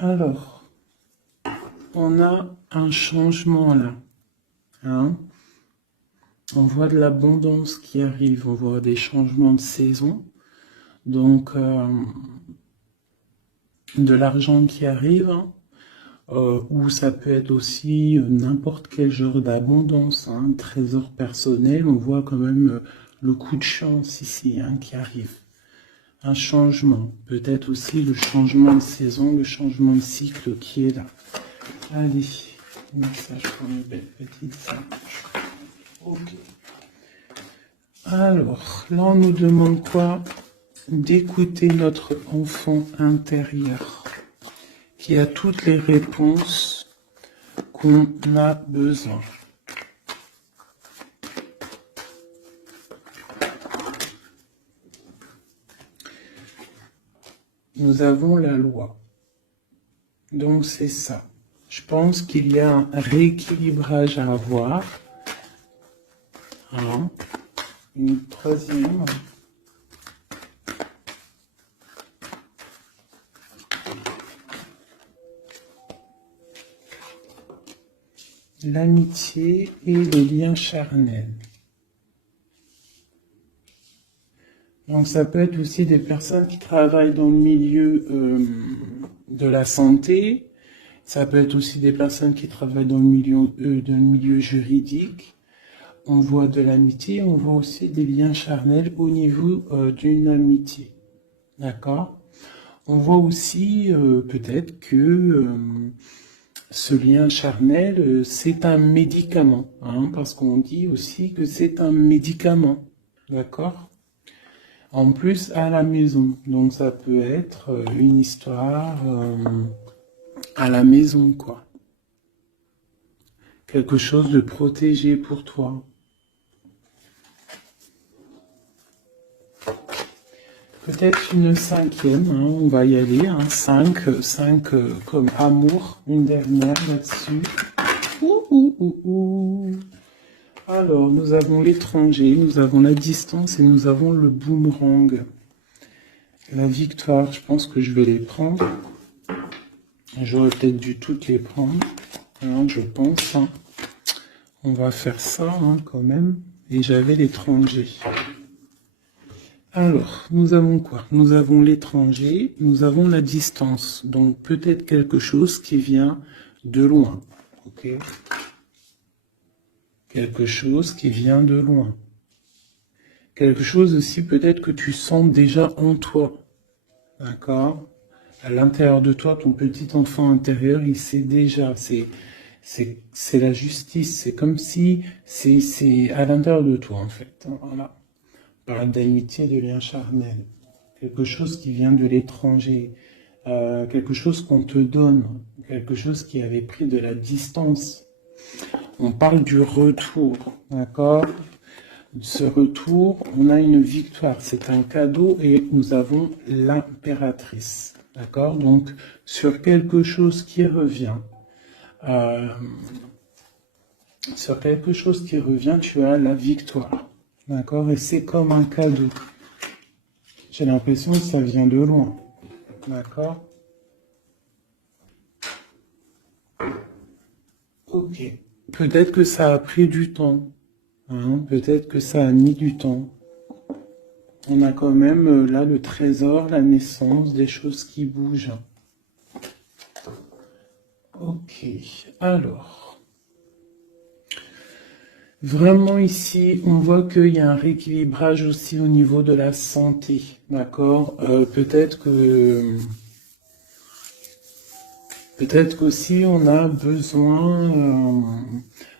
Alors, on a un changement là. Hein? On voit de l'abondance qui arrive, on voit des changements de saison. Donc, de l'argent qui arrive, hein, ou ça peut être aussi n'importe quel genre d'abondance, hein, trésor personnel. On voit quand même le coup de chance ici hein, qui arrive. Un changement, peut-être aussi le changement de saison, le changement de cycle qui est là. Allez, message pour une belle petite sage. Ok. Alors, là on nous demande quoi? D'écouter notre enfant intérieur qui a toutes les réponses qu'on a besoin. Nous avons la loi. Donc c'est ça. Je pense qu'il y a un rééquilibrage à avoir. Hein. Une troisième. L'amitié et les liens charnels. Donc ça peut être aussi des personnes qui travaillent dans le milieu de la santé. Ça peut être aussi des personnes qui travaillent dans le milieu juridique. On voit de l'amitié, on voit aussi des liens charnels au niveau d'une amitié. D'accord? On voit aussi peut-être que ce lien charnel, c'est un médicament. Hein, parce qu'on dit aussi que c'est un médicament. D'accord? En plus, à la maison. Donc ça peut être une histoire à la maison, quoi. Quelque chose de protégé pour toi. Peut-être une cinquième, hein, on va y aller, hein, 5 comme amour, une dernière là-dessus. Alors, nous avons l'étranger, nous avons la distance et nous avons le boomerang. La victoire, je pense que je vais les prendre. J'aurais peut-être dû toutes les prendre, hein, je pense. Hein. On va faire ça hein, quand même. Et j'avais l'étranger. Alors, nous avons quoi? Nous avons l'étranger, nous avons la distance. Donc, peut-être quelque chose qui vient de loin. Ok? Quelque chose qui vient de loin. Quelque chose aussi peut-être que tu sens déjà en toi. D'accord? À l'intérieur de toi, ton petit enfant intérieur, il sait déjà. C'est la justice. C'est comme si c'est à l'intérieur de toi, en fait. Voilà. On parle d'amitié, de lien charnel. Quelque chose qui vient de l'étranger. Quelque chose qu'on te donne. Quelque chose qui avait pris de la distance. On parle du retour. D'accord? Ce retour, on a une victoire. C'est un cadeau et nous avons l'impératrice. D'accord? Donc, sur quelque chose qui revient. Sur quelque chose qui revient, tu as la victoire. D'accord? Et c'est comme un cadeau. J'ai l'impression que ça vient de loin. D'accord? Ok. Peut-être que ça a pris du temps. Hein? Peut-être que ça a mis du temps. On a quand même là le trésor, la naissance, des choses qui bougent. Ok. Alors. Vraiment ici, on voit qu'il y a un rééquilibrage aussi au niveau de la santé, d'accord? Peut-être qu'aussi on a besoin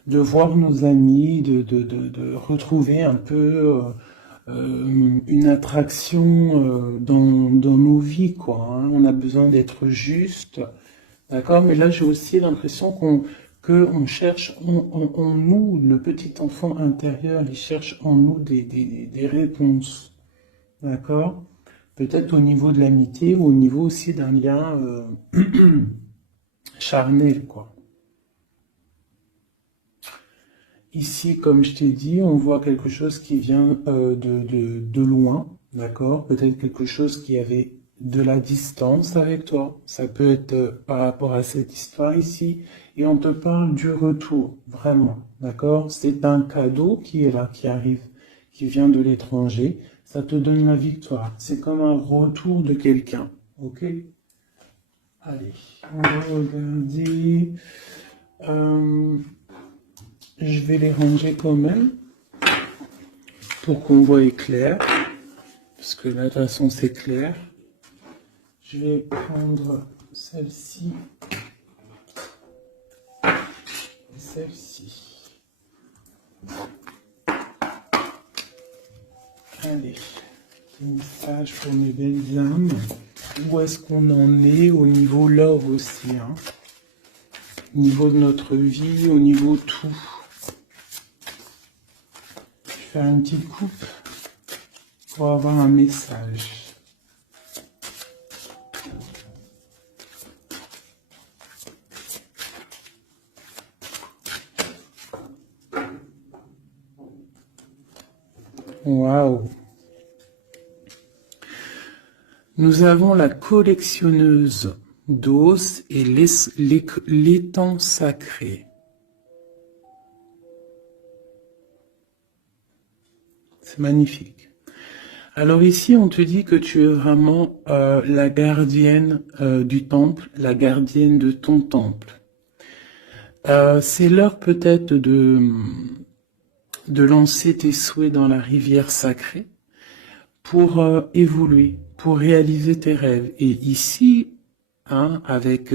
de voir nos amis, de retrouver un peu une attraction dans nos vies, quoi. Hein. On a besoin d'être juste, d'accord? Mais là, j'ai aussi l'impression qu'on cherche en nous, le petit enfant intérieur, il cherche en nous des réponses. D'accord? Peut-être au niveau de l'amitié ou au niveau aussi d'un lien charnel, quoi. Ici, comme je t'ai dit, on voit quelque chose qui vient de loin, d'accord? Peut-être quelque chose qui avait de la distance avec toi. Ça peut être par rapport à cette histoire ici. Et on te parle du retour, vraiment. D'accord? C'est un cadeau qui est là, qui arrive, qui vient de l'étranger. Ça te donne la victoire. C'est comme un retour de quelqu'un. Ok? Allez, on va regarder. Je vais les ranger quand même pour qu'on voie clair. Parce que là, de toute façon, c'est clair. Je vais prendre celle-ci et celle-ci. Allez, message pour mes belles âmes. Où est-ce qu'on en est au niveau love aussi, hein? Au niveau de notre vie, au niveau tout. Je vais faire une petite coupe pour avoir un message. Waouh! Nous avons la collectionneuse d'os et l'étang sacré. C'est magnifique. Alors ici, on te dit que tu es vraiment la gardienne du temple, la gardienne de ton temple. C'est l'heure peut-être de lancer tes souhaits dans la rivière sacrée pour évoluer, pour réaliser tes rêves. Et ici, hein, avec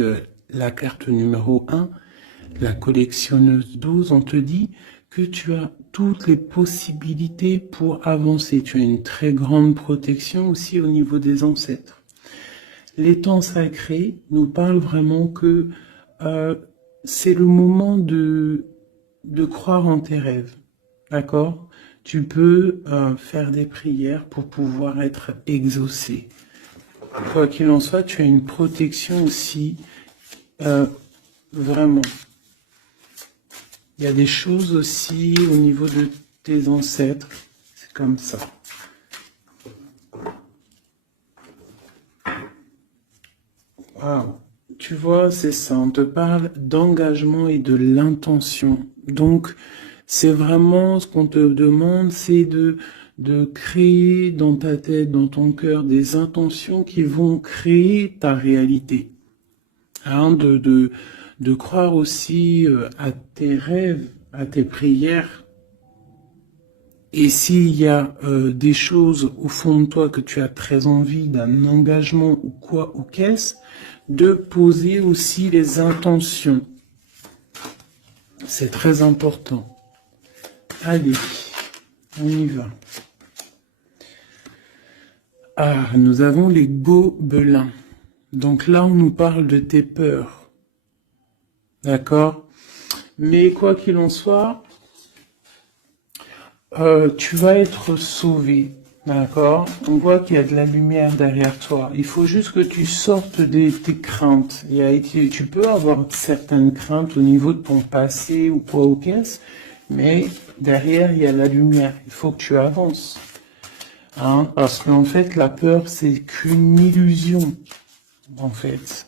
la carte numéro 1, la collectionneuse 12, on te dit que tu as toutes les possibilités pour avancer. Tu as une très grande protection aussi au niveau des ancêtres. L'étang sacré nous parle vraiment que c'est le moment de croire en tes rêves. D'accord? Tu peux faire des prières pour pouvoir être exaucé. Quoi qu'il en soit, tu as une protection aussi, vraiment. Il y a des choses aussi au niveau de tes ancêtres. C'est comme ça. Waouh. Tu vois, c'est ça. On te parle d'engagement et de l'intention. Donc, c'est vraiment ce qu'on te demande, c'est de créer dans ta tête, dans ton cœur, des intentions qui vont créer ta réalité. Hein, de croire aussi à tes rêves, à tes prières. Et s'il y a des choses au fond de toi que tu as très envie d'un engagement ou quoi ou qu'est-ce, de poser aussi les intentions. C'est très important. Allez, on y va. Ah, nous avons les gobelins. Donc là, on nous parle de tes peurs. D'accord? Mais quoi qu'il en soit, tu vas être sauvé. D'accord? On voit qu'il y a de la lumière derrière toi. Il faut juste que tu sortes de tes craintes. Tu peux avoir certaines craintes au niveau de ton passé ou quoi ou qu'est-ce, mais derrière, il y a la lumière. Il faut que tu avances. Hein? Parce qu'en fait, la peur, c'est qu'une illusion. En fait,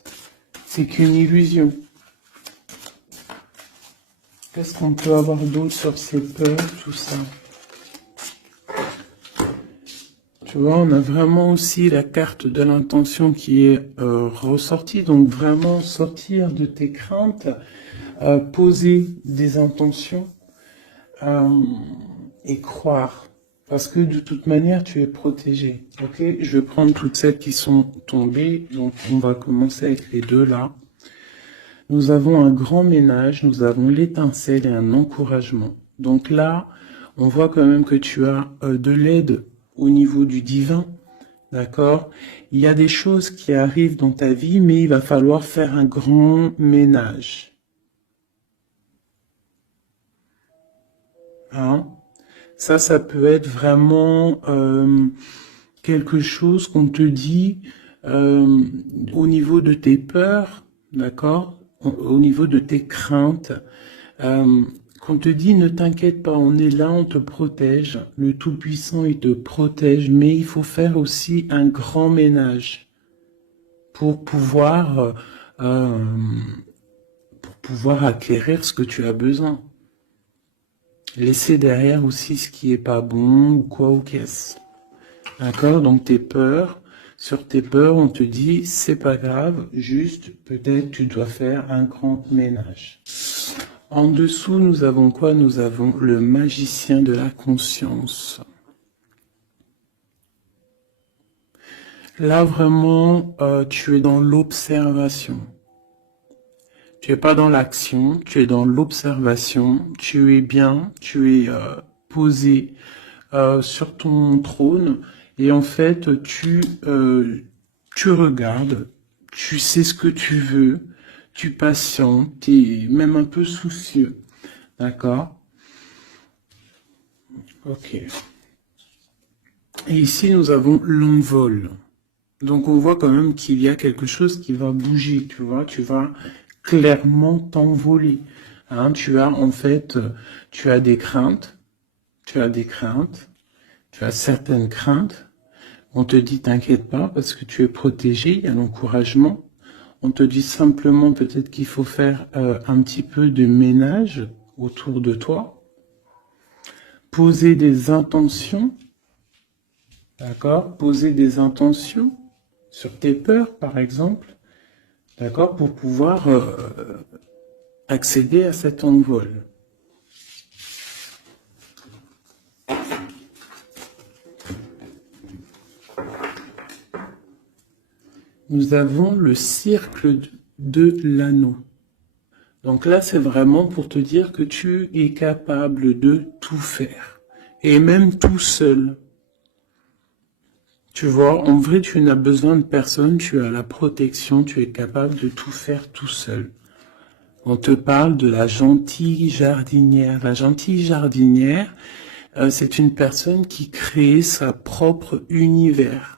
c'est qu'une illusion. Qu'est-ce qu'on peut avoir d'autre sur ces peurs, tout ça? Tu vois, on a vraiment aussi la carte de l'intention qui est ressortie. Donc vraiment sortir de tes craintes, poser des intentions et croire. Parce que de toute manière, tu es protégé. Ok, je vais prendre toutes celles qui sont tombées. Donc on va commencer avec les deux là. Nous avons un grand ménage, nous avons l'étincelle et un encouragement. Donc là, on voit quand même que tu as de l'aide au niveau du divin, d'accord? Il y a des choses qui arrivent dans ta vie, mais il va falloir faire un grand ménage. Hein? Ça peut être vraiment quelque chose qu'on te dit au niveau de tes peurs, d'accord? Au niveau de tes craintes. Qu'on te dit, ne t'inquiète pas, on est là, on te protège. Le Tout-Puissant, il te protège, mais il faut faire aussi un grand ménage. pour pouvoir acquérir ce que tu as besoin. Laisser derrière aussi ce qui est pas bon ou quoi ou qu'est-ce. D'accord? Donc tes peurs, sur tes peurs, on te dit c'est pas grave, juste peut-être tu dois faire un grand ménage. En dessous, nous avons quoi? Nous avons le magicien de la conscience. Là vraiment, tu es dans l'observation. Tu es pas dans l'action, tu es dans l'observation, tu es bien, tu es posé sur ton trône et en fait tu regardes, tu sais ce que tu veux, tu patientes, tu es même un peu soucieux, d'accord? Ok. Et ici nous avons l'envol. Donc on voit quand même qu'il y a quelque chose qui va bouger, tu vois, tu vas clairement t'envoler. Hein, tu as en fait, tu as des craintes, tu as certaines craintes. On te dit t'inquiète pas parce que tu es protégé, il y a l'encouragement. On te dit simplement peut-être qu'il faut faire un petit peu de ménage autour de toi. Poser des intentions, d'accord? Poser des intentions sur tes peurs par exemple, d'accord? Pour pouvoir accéder à cet envol. Nous avons le cercle de l'anneau. Donc là, c'est vraiment pour te dire que tu es capable de tout faire. Et même tout seul. Tu vois, en vrai, tu n'as besoin de personne, tu as la protection, tu es capable de tout faire tout seul. On te parle de la gentille jardinière. La gentille jardinière, c'est une personne qui crée sa propre univers.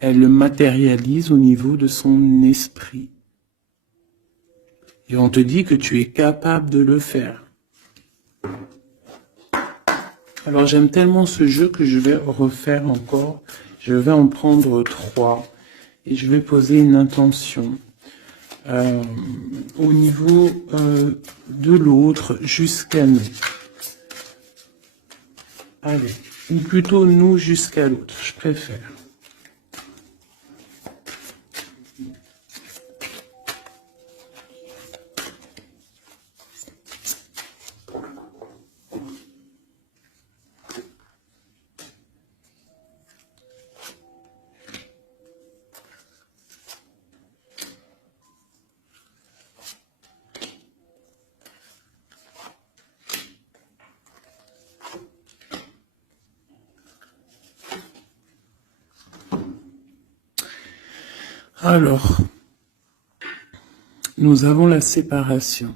Elle le matérialise au niveau de son esprit. Et on te dit que tu es capable de le faire. Alors j'aime tellement ce jeu que je vais refaire encore. Je vais en prendre 3 et je vais poser une intention au niveau de l'autre jusqu'à nous. Allez, ou plutôt nous jusqu'à l'autre, je préfère. Alors, nous avons la séparation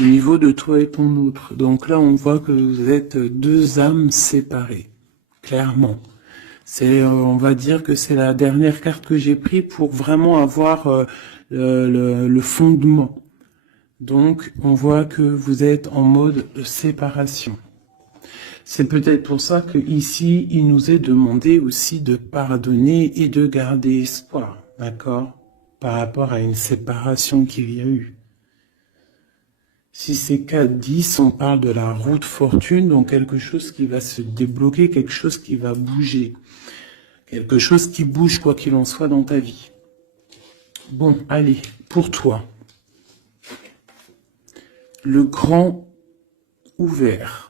au niveau de toi et ton autre. Donc là, on voit que vous êtes deux âmes séparées, clairement. C'est, on va dire que c'est la dernière carte que j'ai prise pour vraiment avoir le fondement. Donc, on voit que vous êtes en mode séparation. C'est peut-être pour ça que ici, il nous est demandé aussi de pardonner et de garder espoir, d'accord? Par rapport à une séparation qu'il y a eu. Si c'est 4-10, on parle de la route fortune, donc quelque chose qui va se débloquer, quelque chose qui va bouger. Quelque chose qui bouge quoi qu'il en soit dans ta vie. Bon, allez, pour toi. Le grand ouvert.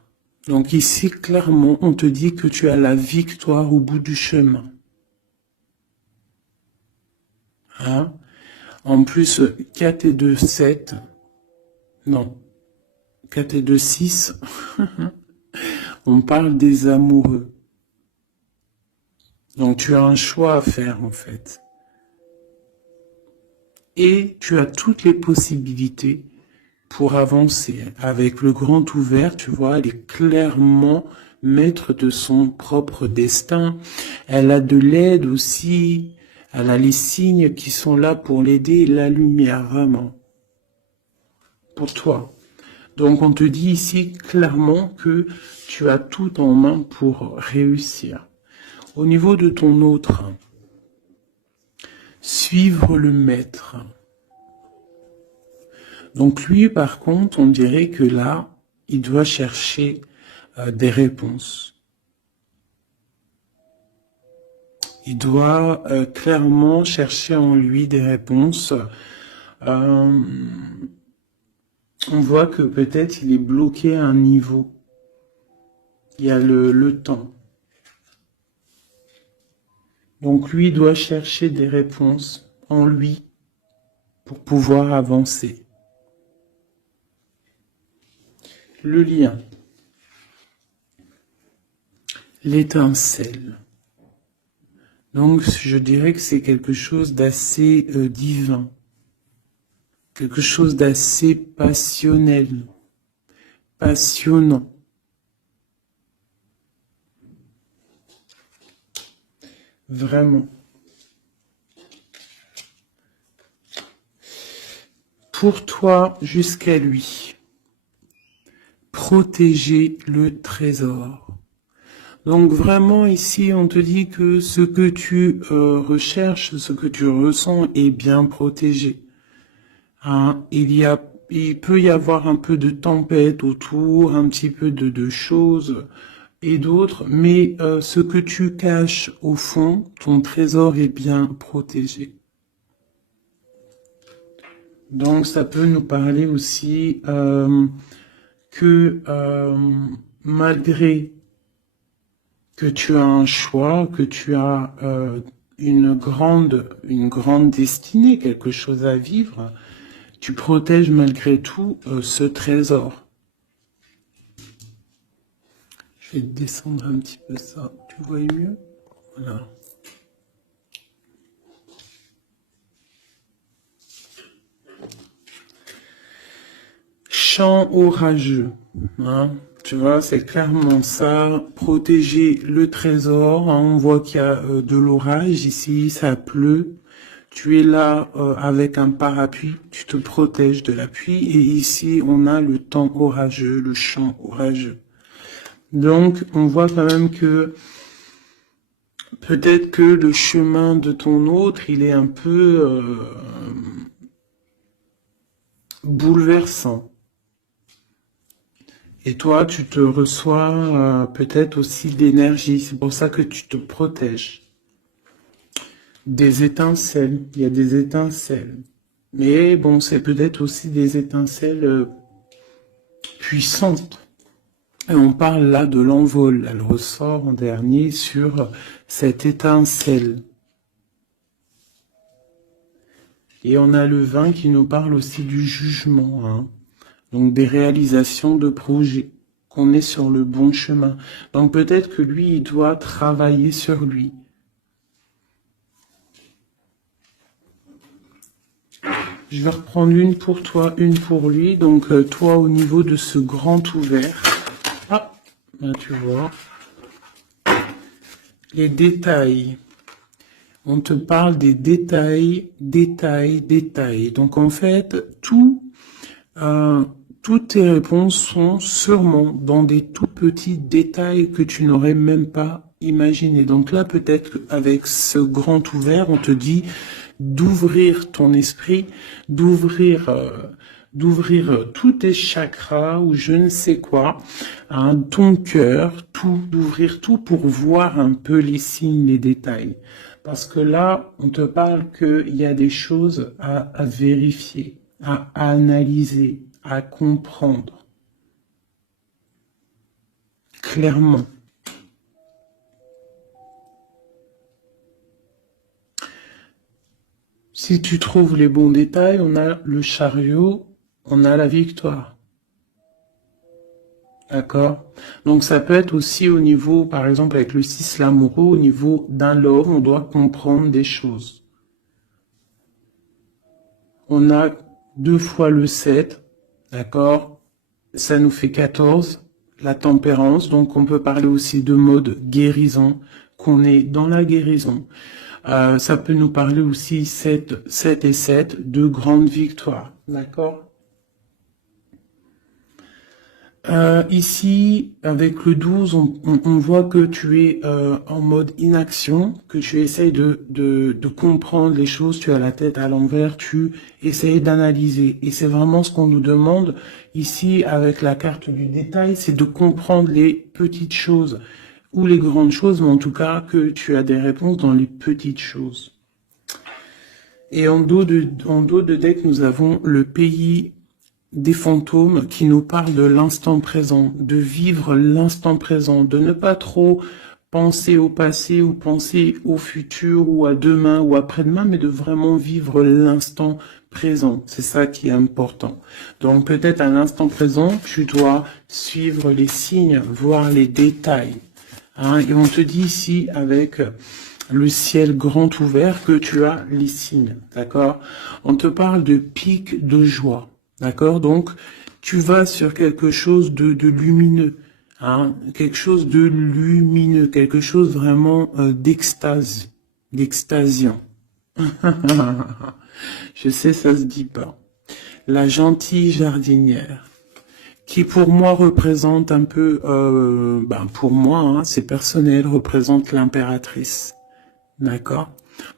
Donc ici, clairement, on te dit que tu as la victoire au bout du chemin. Hein? En plus, 4 et 2, 7. Non. 4 et 2, 6. On parle des amoureux. Donc tu as un choix à faire en fait. Et tu as toutes les possibilités pour avancer. Avec le grand ouvert, tu vois, elle est clairement maître de son propre destin. Elle a de l'aide aussi. Elle a les signes qui sont là pour l'aider, la lumière, vraiment. Pour toi. Donc on te dit ici clairement que tu as tout en main pour réussir. Au niveau de ton autre, suivre le maître. Donc lui, par contre, on dirait que là, il doit chercher des réponses. Il doit clairement chercher en lui des réponses. On voit que peut-être il est bloqué à un niveau. Il y a le temps. Donc lui doit chercher des réponses en lui pour pouvoir avancer. Le lien. L'étincelle. Donc je dirais que c'est quelque chose d'assez divin. Quelque chose d'assez passionnel. Passionnant. Vraiment. Pour toi jusqu'à lui. Protéger le trésor. Donc vraiment ici on te dit que ce que tu recherches, ce que tu ressens est bien protégé. Hein, il peut y avoir un peu de tempête autour, un petit peu de choses et d'autres, mais ce que tu caches au fond, ton trésor est bien protégé. Donc ça peut nous parler aussi que malgré que tu as un choix, que tu as une grande destinée, quelque chose à vivre, tu protèges malgré tout ce trésor. Je vais descendre un petit peu ça, tu vois mieux? Voilà. Chant orageux, hein? Tu vois, c'est clairement ça, protéger le trésor, hein, on voit qu'il y a de l'orage ici, ça pleut, tu es là avec un parapluie, tu te protèges de la pluie, et ici on a le temps orageux, le chant orageux. Donc on voit quand même que peut-être que le chemin de ton autre, il est un peu bouleversant. Et toi, tu te reçois peut-être aussi d'énergie. C'est pour ça que tu te protèges. Des étincelles. Il y a des étincelles. Mais bon, c'est peut-être aussi des étincelles puissantes. Et on parle là de l'envol. Elle ressort en dernier sur cette étincelle. Et on a le 20 qui nous parle aussi du jugement, hein. Donc des réalisations de projets, qu'on est sur le bon chemin. Donc peut-être que lui, il doit travailler sur lui. Je vais reprendre une pour toi, une pour lui. Donc toi, au niveau de ce grand ouvert, ah, là tu vois, les détails. On te parle des détails, détails. Donc en fait, toutes tes réponses sont sûrement dans des tout petits détails que tu n'aurais même pas imaginé. Donc là, peut-être qu'avec ce grand ouvert, on te dit d'ouvrir ton esprit, d'ouvrir tous tes chakras ou je ne sais quoi, hein, ton cœur, d'ouvrir tout pour voir un peu les signes, les détails. Parce que là, on te parle qu'il y a des choses à vérifier, à analyser, à comprendre. Clairement. Si tu trouves les bons détails, on a le chariot, on a la victoire. D'accord? Donc ça peut être aussi au niveau, par exemple avec le 6 l'amoureux, au niveau d'un love, on doit comprendre des choses. On a 2 fois le 7, d'accord? Ça nous fait 14, la tempérance, donc on peut parler aussi de mode guérison, qu'on est dans la guérison. Ça peut nous parler aussi 7 et 7, de grandes victoires, d'accord? Ici, avec le 12, on voit que tu es en mode inaction, que tu essayes de comprendre les choses, tu as la tête à l'envers, tu essayes d'analyser. Et c'est vraiment ce qu'on nous demande ici avec la carte du détail, c'est de comprendre les petites choses ou les grandes choses, mais en tout cas que tu as des réponses dans les petites choses. Et en dos de deck, nous avons le pays des fantômes qui nous parlent de l'instant présent, de vivre l'instant présent, de ne pas trop penser au passé ou penser au futur ou à demain ou après-demain, mais de vraiment vivre l'instant présent. C'est ça qui est important. Donc peut-être à l'instant présent, tu dois suivre les signes, voir les détails. Hein, et on te dit ici avec le ciel grand ouvert que tu as les signes, d'accord? On te parle de pic de joie. D'accord? Donc, tu vas sur quelque chose de lumineux, hein? Quelque chose de lumineux, quelque chose vraiment d'extase, d'extasiant. Je sais, ça se dit pas. La gentille jardinière, qui pour moi représente un peu, pour moi, hein, c'est personnel, représente l'impératrice. D'accord?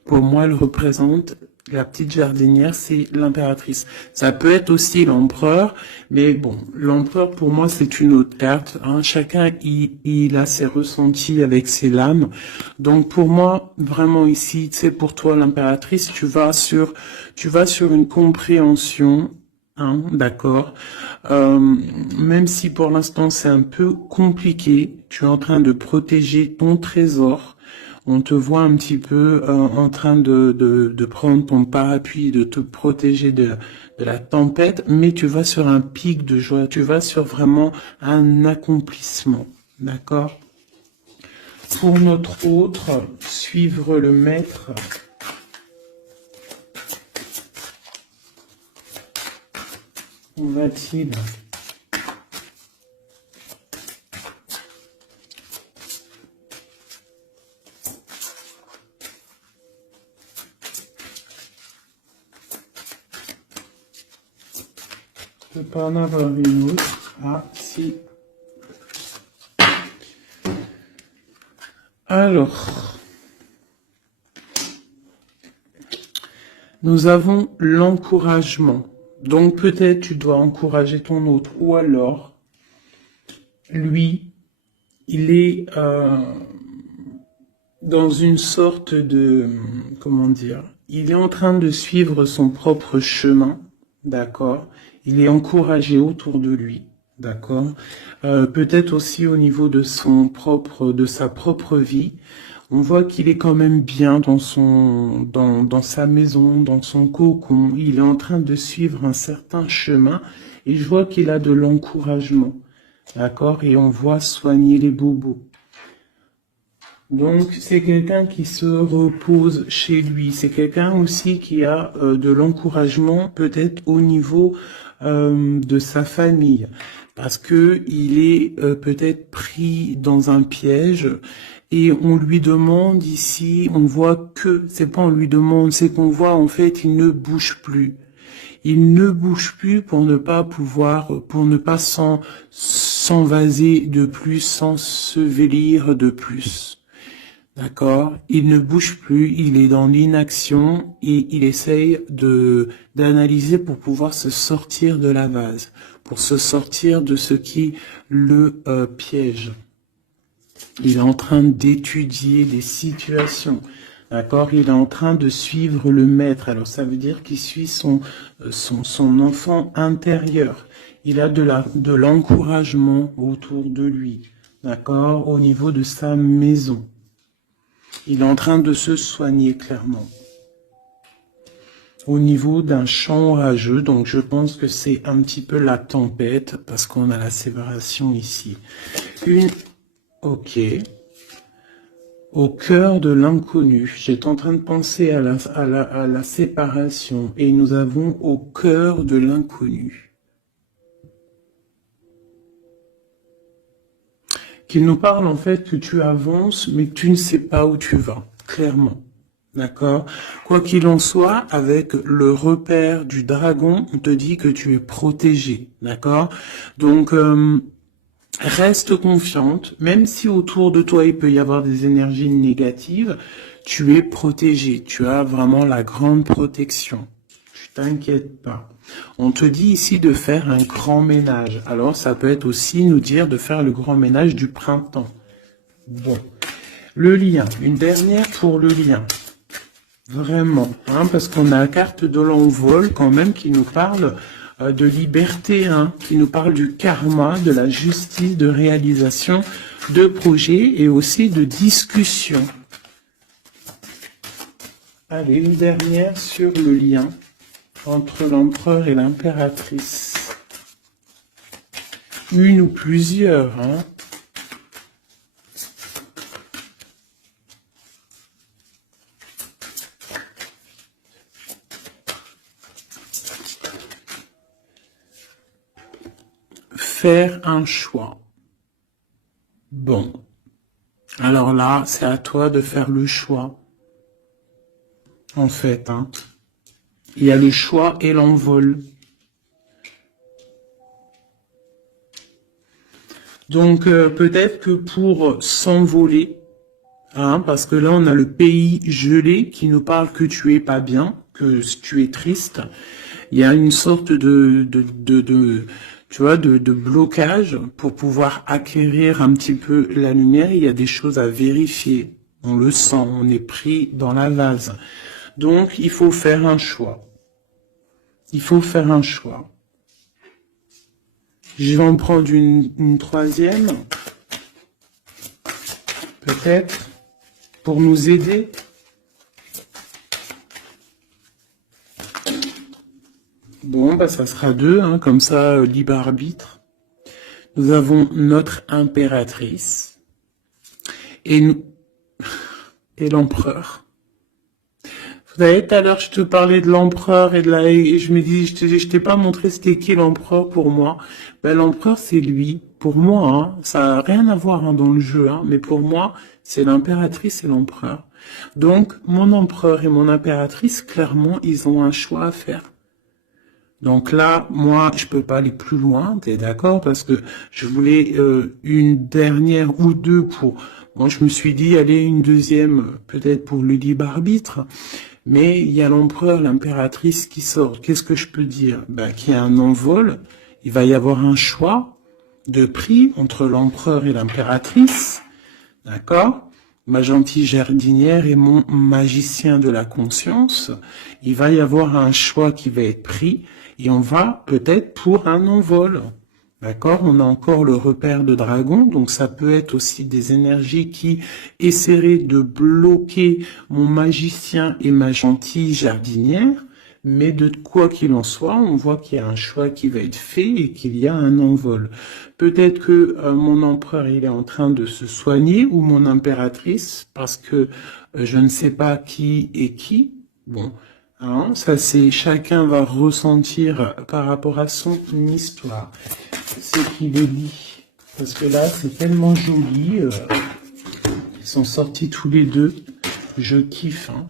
Pour moi, elle représente la petite jardinière, c'est l'impératrice. Ça peut être aussi l'empereur, mais bon, l'empereur pour moi c'est une autre carte. Hein. Chacun il a ses ressentis avec ses lames. Donc pour moi, vraiment ici, c'est pour toi l'impératrice, tu vas sur une compréhension. Hein, d'accord. Même si pour l'instant c'est un peu compliqué, tu es en train de protéger ton trésor. On te voit un petit peu en train de prendre ton parapluie, de te protéger de la tempête, mais tu vas sur un pic de joie, tu vas sur vraiment un accomplissement, d'accord? Pour notre autre, suivre le maître. Où va-t-il? Je peux pas en avoir une autre. Ah, si. Alors, nous avons l'encouragement. Donc peut-être tu dois encourager ton autre. Ou alors, lui, il est dans une sorte de... Comment dire? Il est en train de suivre son propre chemin. D'accord? Il est encouragé autour de lui. D'accord? Peut-être aussi au niveau de de sa propre vie. On voit qu'il est quand même bien dans sa maison, dans son cocon. Il est en train de suivre un certain chemin et je vois qu'il a de l'encouragement. D'accord? Et on voit soigner les bobos. Donc, c'est quelqu'un qui se repose chez lui. C'est quelqu'un aussi qui a de l'encouragement, peut-être au niveau de sa famille. Parce que il est peut-être pris dans un piège et on lui demande ici, on voit que, c'est pas on lui demande, c'est qu'on voit en fait, il ne bouge plus. Il ne bouge plus pour ne pas s'envaser de plus, s'ensevelir de plus. D'accord? Il ne bouge plus, il est dans l'inaction et il essaye d'analyser pour pouvoir se sortir de la vase, pour se sortir de ce qui le piège. Il est en train d'étudier des situations. D'accord? Il est en train de suivre le maître. Alors ça veut dire qu'il suit son enfant intérieur. Il a de l'encouragement autour de lui. D'accord? Au niveau de sa maison. Il est en train de se soigner clairement. Au niveau d'un champ orageux, donc je pense que c'est un petit peu la tempête, parce qu'on a la séparation ici. Ok. Au cœur de l'inconnu. J'étais en train de penser à la séparation, et nous avons au cœur de l'inconnu. Qu'il nous parle en fait que tu avances, mais que tu ne sais pas où tu vas, clairement. D'accord? Quoi qu'il en soit, avec le repère du dragon, on te dit que tu es protégé. D'accord? Donc, Reste confiante, même si autour de toi il peut y avoir des énergies négatives, tu es protégé, tu as vraiment la grande protection. Tu t'inquiètes pas. On te dit ici de faire un grand ménage. Alors ça peut être aussi nous dire de faire le grand ménage du printemps. Bon. Le lien, une dernière pour le lien. Vraiment, hein, parce qu'on a la carte de l'envol quand même qui nous parle de liberté, hein, qui nous parle du karma, de la justice, de réalisation, de projets et aussi de discussion. Allez, une dernière sur le lien entre l'empereur et l'impératrice. Une ou plusieurs, hein. Faire un choix. Bon. Alors là, c'est à toi de faire le choix. En fait, hein. Il y a le choix et l'envol. Donc, peut-être que pour s'envoler, hein, parce que là, on a le pays gelé qui nous parle que tu es pas bien, que tu es triste. Il y a une sorte tu vois, de blocage pour pouvoir acquérir un petit peu la lumière. Il y a des choses à vérifier. On le sent, on est pris dans la vase. Donc, il faut faire un choix. Il faut faire un choix. Je vais en prendre une troisième. Peut-être. Pour nous aider. Bon, bah ça sera deux, hein, comme ça, libre arbitre. Nous avons notre impératrice et l'empereur. Vous savez, tout à l'heure, je te parlais de l'empereur et je me dis, je t'ai pas montré c'était qui l'empereur pour moi. Ben, l'empereur, c'est lui. Pour moi, hein, ça n'a rien à voir, hein, dans le jeu, hein, mais pour moi, c'est l'impératrice et l'empereur. Donc, mon empereur et mon impératrice, clairement, ils ont un choix à faire. Donc là, moi, je peux pas aller plus loin, t'es d'accord? Parce que je voulais une dernière ou deux pour... Moi, je me suis dit, allez, une deuxième, peut-être pour le libre arbitre. Mais il y a l'empereur, l'impératrice qui sort. Qu'est-ce que je peux dire? Ben, qu'il y a un envol. Il va y avoir un choix de prix entre l'empereur et l'impératrice. D'accord? Ma gentille jardinière et mon magicien de la conscience. Il va y avoir un choix qui va être pris. Et on va peut-être pour un envol. D'accord? On a encore le repère de dragon, donc ça peut être aussi des énergies qui essaieraient de bloquer mon magicien et ma gentille jardinière. Mais de quoi qu'il en soit, on voit qu'il y a un choix qui va être fait et qu'il y a un envol. Peut-être que mon empereur il est en train de se soigner ou mon impératrice parce que je ne sais pas qui est qui. Bon. Hein, ça c'est chacun va ressentir par rapport à son histoire ce qu'il est dit, parce que là c'est tellement joli, ils sont sortis tous les deux, je kiffe, hein.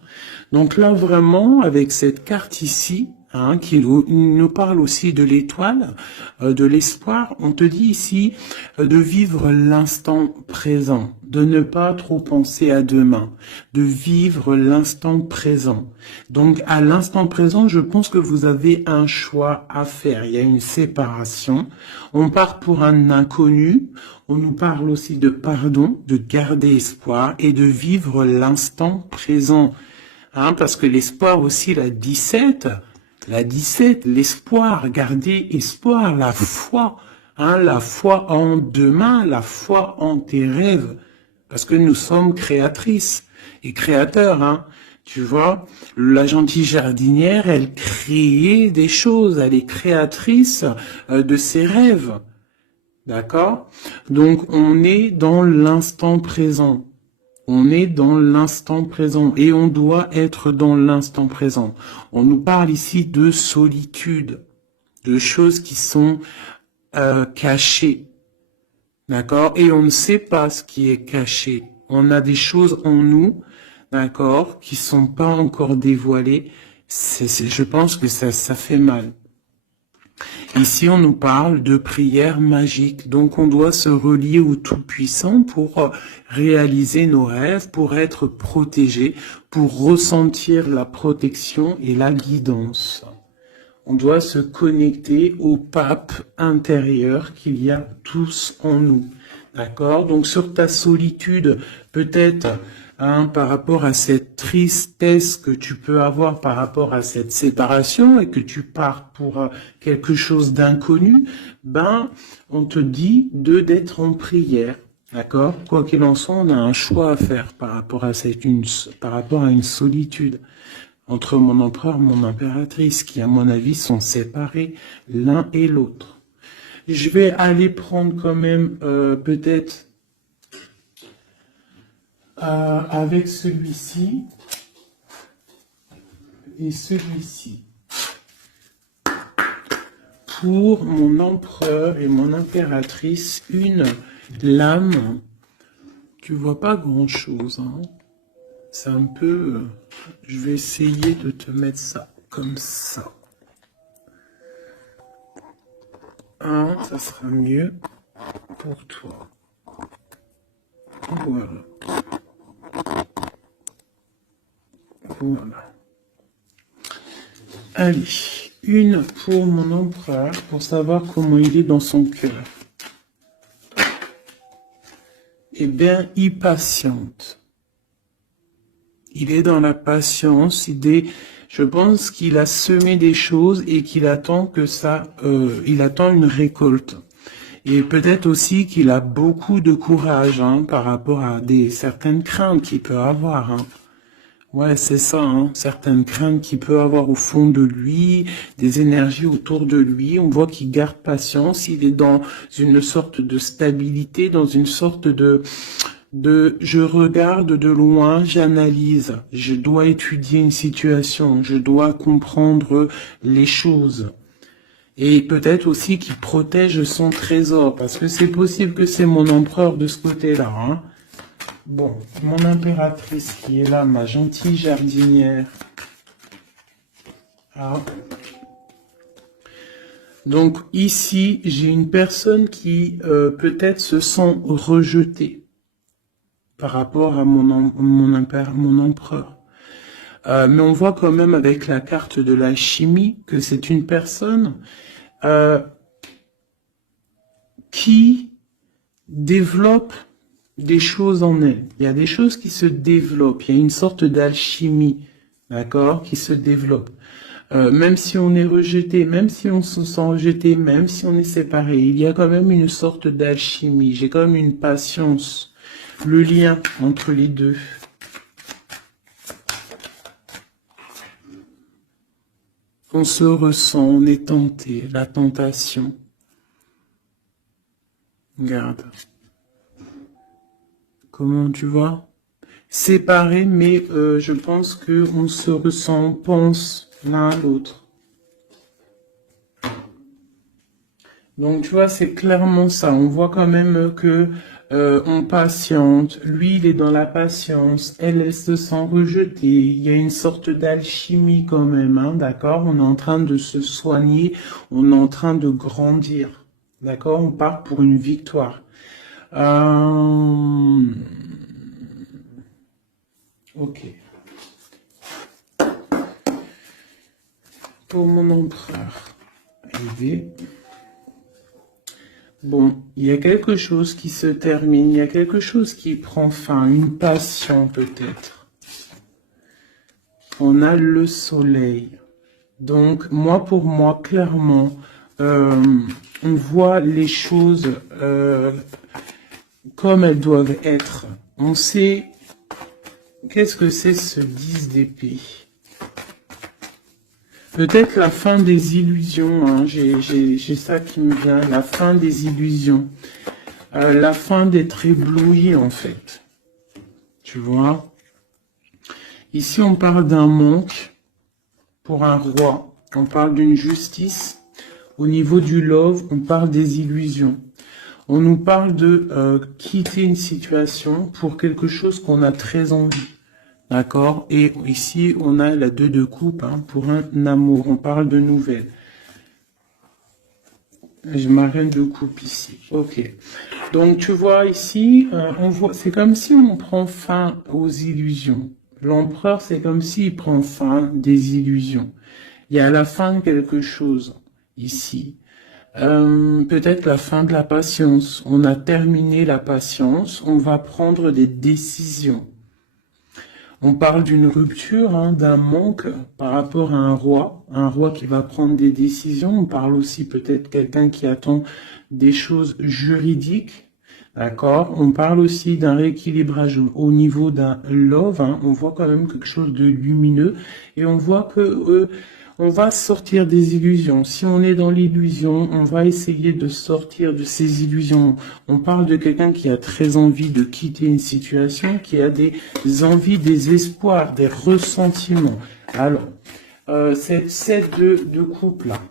Donc là vraiment avec cette carte ici, hein, qui nous parle aussi de l'étoile, de l'espoir, on te dit ici de vivre l'instant présent, de ne pas trop penser à demain, de vivre l'instant présent. Donc à l'instant présent, je pense que vous avez un choix à faire, il y a une séparation, on part pour un inconnu, on nous parle aussi de pardon, de garder espoir et de vivre l'instant présent. Hein, parce que l'espoir aussi, la 17, l'espoir, garder espoir, la foi, hein, la foi en demain, la foi en tes rêves, parce que nous sommes créatrices et créateurs, hein. Tu vois, la gentille jardinière, elle crée des choses, elle est créatrice de ses rêves, d'accord? Donc on est dans l'instant présent. On est dans l'instant présent et on doit être dans l'instant présent. On nous parle ici de solitude, de choses qui sont cachées, d'accord? Et on ne sait pas ce qui est caché. On a des choses en nous, d'accord, qui sont pas encore dévoilées. Je pense que ça fait mal. Ici, on nous parle de prière magique. Donc, on doit se relier au Tout-Puissant pour réaliser nos rêves, pour être protégé, pour ressentir la protection et la guidance. On doit se connecter au pape intérieur qu'il y a tous en nous. D'accord? Donc, sur ta solitude, peut-être, par rapport à cette tristesse que tu peux avoir par rapport à cette séparation et que tu pars pour quelque chose d'inconnu, on te dit d'être en prière. D'accord? Quoi qu'il en soit, on a un choix à faire par rapport à une solitude entre mon empereur et mon impératrice, qui, à mon avis, sont séparés l'un et l'autre. Je vais aller prendre quand même, peut-être, avec celui-ci et celui-ci. Pour mon empereur et mon impératrice, une lame. Tu vois pas grand-chose, hein. C'est un peu... je vais essayer de te mettre ça comme ça. Ça sera mieux pour toi. Voilà. Voilà. Allez, une pour mon empereur, pour savoir comment il est dans son cœur. Eh bien, il patiente. Il est dans la patience, je pense qu'il a semé des choses et qu'il attend il attend une récolte. Et peut-être aussi qu'il a beaucoup de courage, par rapport à certaines craintes qu'il peut avoir, Ouais, c'est ça, certaines craintes qu'il peut avoir au fond de lui, des énergies autour de lui. On voit qu'il garde patience, il est dans une sorte de stabilité, dans une sorte de je regarde de loin, j'analyse, je dois étudier une situation, je dois comprendre les choses. Et peut-être aussi qu'il protège son trésor, parce que c'est possible que c'est mon empereur de ce côté-là. Bon, mon impératrice qui est là, ma gentille jardinière. Donc ici, j'ai une personne qui peut-être se sent rejetée par rapport à mon empereur. Mais on voit quand même avec la carte de l'alchimie que c'est une personne qui développe des choses en elle. Il y a des choses qui se développent. Il y a une sorte d'alchimie, d'accord, qui se développe. Même si on est rejeté, même si on se sent rejeté, même si on est séparé, il y a quand même une sorte d'alchimie. J'ai quand même une patience. Le lien entre les deux. On se ressent, on est tenté, la tentation. Regarde. Comment tu vois? Séparés, mais je pense qu'on se ressent, on pense l'un à l'autre. Donc tu vois, c'est clairement ça. On voit quand même que on patiente. Lui, il est dans la patience. Elle se sent rejetée. Il y a une sorte d'alchimie quand même, d'accord? On est en train de se soigner. On est en train de grandir. D'accord? On part pour une victoire. Ok. Pour mon empereur. Bon, il y a quelque chose qui se termine, il y a quelque chose qui prend fin, une passion peut-être. On a le soleil. Donc, pour moi, clairement, on voit les choses comme elles doivent être. On sait qu'est-ce que c'est ce 10 d'épée. Peut-être la fin des illusions, j'ai ça qui me vient, la fin des illusions, la fin d'être ébloui en fait, tu vois. Ici on parle d'un manque pour un roi, on parle d'une justice, au niveau du love on parle des illusions. On nous parle de quitter une situation pour quelque chose qu'on a très envie. D'accord? Et ici, on a la 2 de coupe pour un amour. On parle de nouvelles. J'ai ma reine de coupe ici. Ok. Donc tu vois ici, on voit, c'est comme si on prend fin aux illusions. L'empereur, c'est comme s'il prend fin des illusions. Il y a la fin de quelque chose ici. Peut-être la fin de la patience. On a terminé la patience. On va prendre des décisions. On parle d'une rupture, hein, d'un manque par rapport à un roi qui va prendre des décisions. On parle aussi peut-être quelqu'un qui attend des choses juridiques, d'accord. On parle aussi d'un rééquilibrage au niveau d'un love, hein. On voit quand même quelque chose de lumineux et on voit que on va sortir des illusions. Si on est dans l'illusion, on va essayer de sortir de ces illusions. On parle de quelqu'un qui a très envie de quitter une situation, qui a des envies, des espoirs, des ressentiments. Alors, cette set de couple là,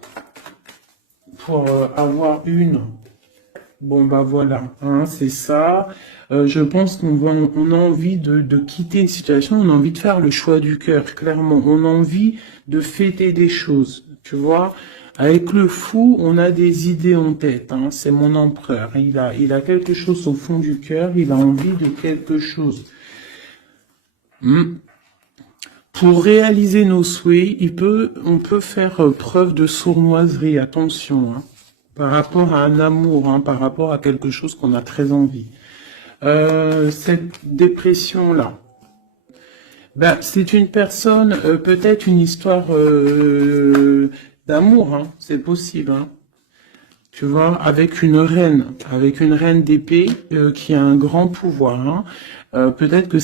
pour avoir une, bon bah voilà, hein, c'est ça. Je pense on a envie de quitter une situation, on a envie de faire le choix du cœur, clairement. On a envie de fêter des choses, tu vois. Avec le fou, on a des idées en tête, hein. C'est mon empereur. Il a quelque chose au fond du cœur, il a envie de quelque chose. Pour réaliser nos souhaits, on peut faire preuve de sournoiserie, attention, hein, par rapport à un amour, hein, par rapport à quelque chose qu'on a très envie. Cette dépression-là, ben, c'est une personne, peut-être une histoire d'amour, hein, c'est possible, hein. Tu vois, avec une reine d'épée qui a un grand pouvoir, hein. Peut-être que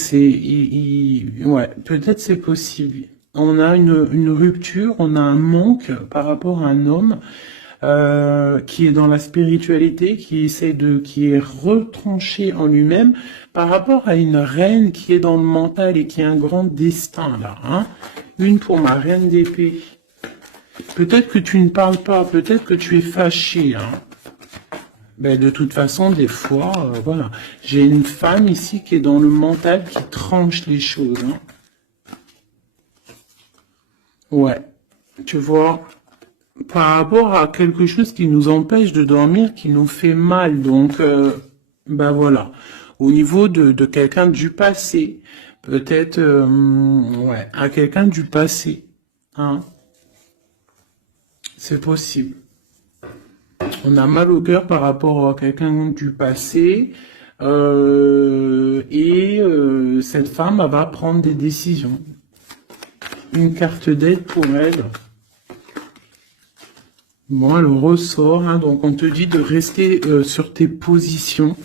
ouais, peut-être c'est possible. On a une rupture, on a un manque par rapport à un homme qui est dans la spiritualité, qui est retranché en lui-même, par rapport à une reine qui est dans le mental et qui a un grand destin là, hein. Une pour ma reine d'épée. Peut-être que tu ne parles pas, peut-être que tu es fâché, hein. Ben, de toute façon, des fois, voilà. J'ai une femme ici qui est dans le mental, qui tranche les choses, hein. Ouais. Tu vois, par rapport à quelque chose qui nous empêche de dormir, qui nous fait mal. Donc, ben voilà. Au niveau de quelqu'un du passé, peut-être, ouais, à quelqu'un du passé, hein. C'est possible. On a mal au cœur par rapport à quelqu'un du passé. Cette femme, elle va prendre des décisions. Une carte d'aide pour elle. Bon, elle ressort, hein, donc on te dit de rester sur tes positions,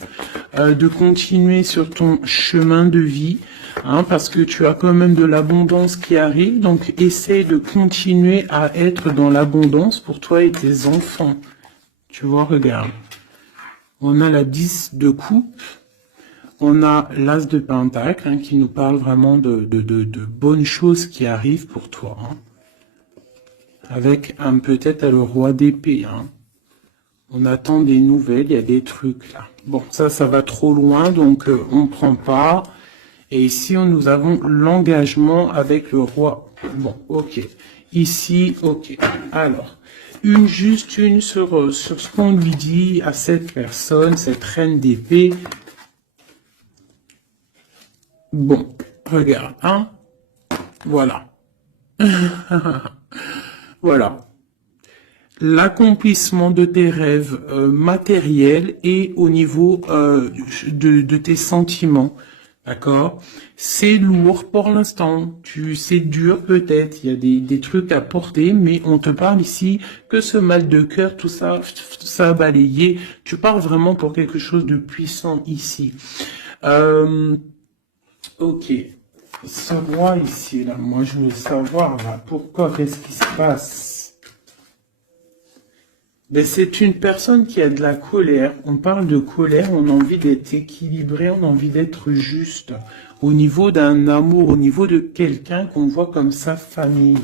de continuer sur ton chemin de vie, hein, parce que tu as quand même de l'abondance qui arrive, donc essaie de continuer à être dans l'abondance pour toi et tes enfants. Tu vois, regarde. On a la 10 de coupe, on a l'as de pentacle, hein, qui nous parle vraiment de bonnes choses qui arrivent pour toi, hein. Avec peut-être le roi d'épée, hein. On attend des nouvelles, il y a des trucs là. Bon, ça va trop loin, donc on prend pas. Et ici, nous avons l'engagement avec le roi. Bon, ok. Ici, ok. Alors, juste une sur ce qu'on lui dit à cette personne, cette reine d'épée. Bon, regarde, hein. Voilà. Voilà. L'accomplissement de tes rêves matériels et au niveau de tes sentiments. D'accord? C'est lourd pour l'instant. C'est dur peut-être. Il y a des trucs à porter, mais on te parle ici que ce mal de cœur, tout ça a balayé. Tu parles vraiment pour quelque chose de puissant ici. Ok. Ce roi ici, là, moi je veux savoir, là, pourquoi, qu'est-ce qui se passe? Ben, c'est une personne qui a de la colère. On parle de colère, on a envie d'être équilibré, on a envie d'être juste. Au niveau d'un amour, au niveau de quelqu'un qu'on voit comme sa famille.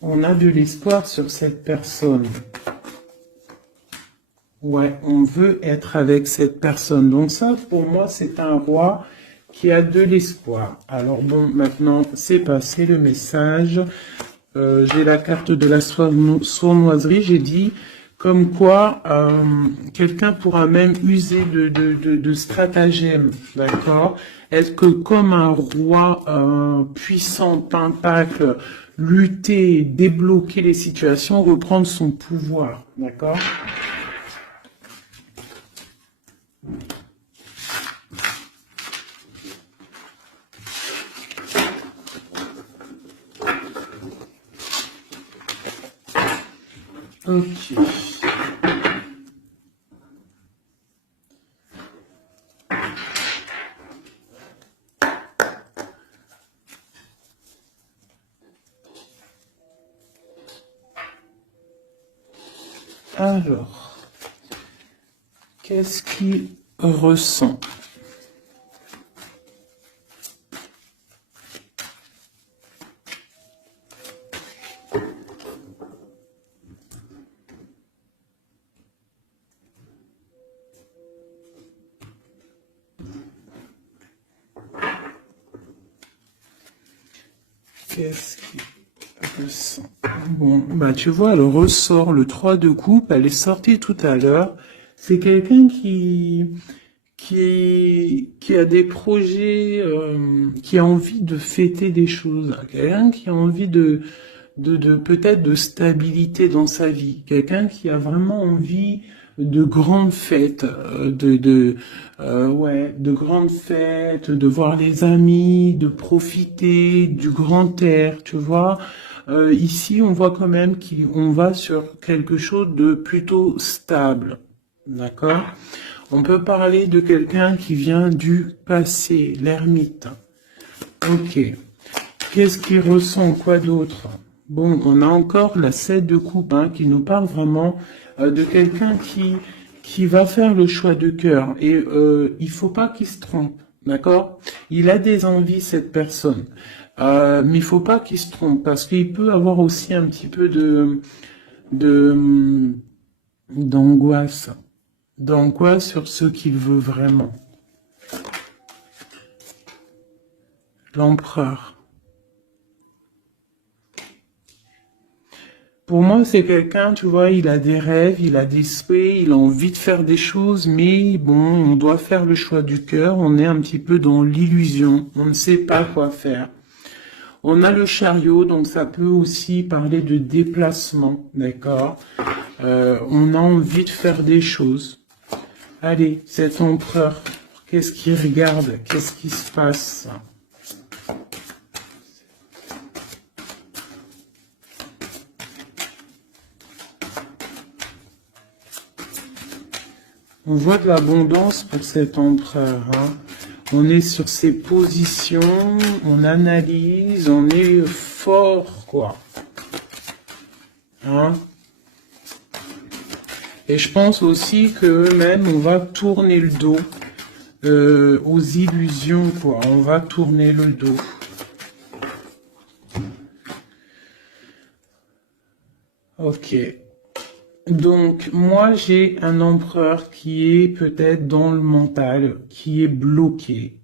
On a de l'espoir sur cette personne. Ouais, on veut être avec cette personne. Donc ça, pour moi, c'est un roi qui a de l'espoir. Alors bon, maintenant, c'est passé le message. j'ai la carte de la sournoiserie, j'ai dit comme quoi quelqu'un pourra même user de stratagèmes, d'accord? Est-ce que comme un roi puissant, pentacle, lutter, débloquer les situations, reprendre son pouvoir, d'accord? Ok. Alors, qu'est-ce qu'il ressent? Qu'est-ce qu'il ressent? Bon, bah tu vois, elle ressort le 3 de coupe, elle est sortie tout à l'heure. C'est quelqu'un qui a des projets, qui a envie de fêter des choses. Quelqu'un qui a envie de peut-être de stabilité dans sa vie. Quelqu'un qui a vraiment envie de grandes fêtes, ouais, de grandes fêtes, de voir les amis, de profiter du grand air, tu vois. Ici, on voit quand même qu'on va sur quelque chose de plutôt stable, d'accord? On peut parler de quelqu'un qui vient du passé, l'ermite. Ok. Qu'est-ce qu'il ressent? Quoi d'autre? Bon, on a encore la 7 de coupe hein, qui nous parle vraiment de quelqu'un qui va faire le choix de cœur. Et il faut pas qu'il se trompe, d'accord? Il a des envies, cette personne. Mais il faut pas qu'il se trompe parce qu'il peut avoir aussi un petit peu de d'angoisse. D'angoisse sur ce qu'il veut vraiment. L'empereur. Pour moi, c'est quelqu'un, tu vois, il a des rêves, il a des souhaits, il a envie de faire des choses, mais bon, on doit faire le choix du cœur, on est un petit peu dans l'illusion, on ne sait pas quoi faire. On a le chariot, donc ça peut aussi parler de déplacement, d'accord? On a envie de faire des choses. Allez, cet empereur, qu'est-ce qu'il regarde? Qu'est-ce qui se passe? On voit de l'abondance pour cet empereur. Hein. On est sur ses positions, on analyse, on est fort, quoi. Hein. Et je pense aussi qu'eux-mêmes, on va tourner le dos aux illusions, quoi. On va tourner le dos. Ok. Donc, moi, j'ai un empereur qui est peut-être dans le mental, qui est bloqué.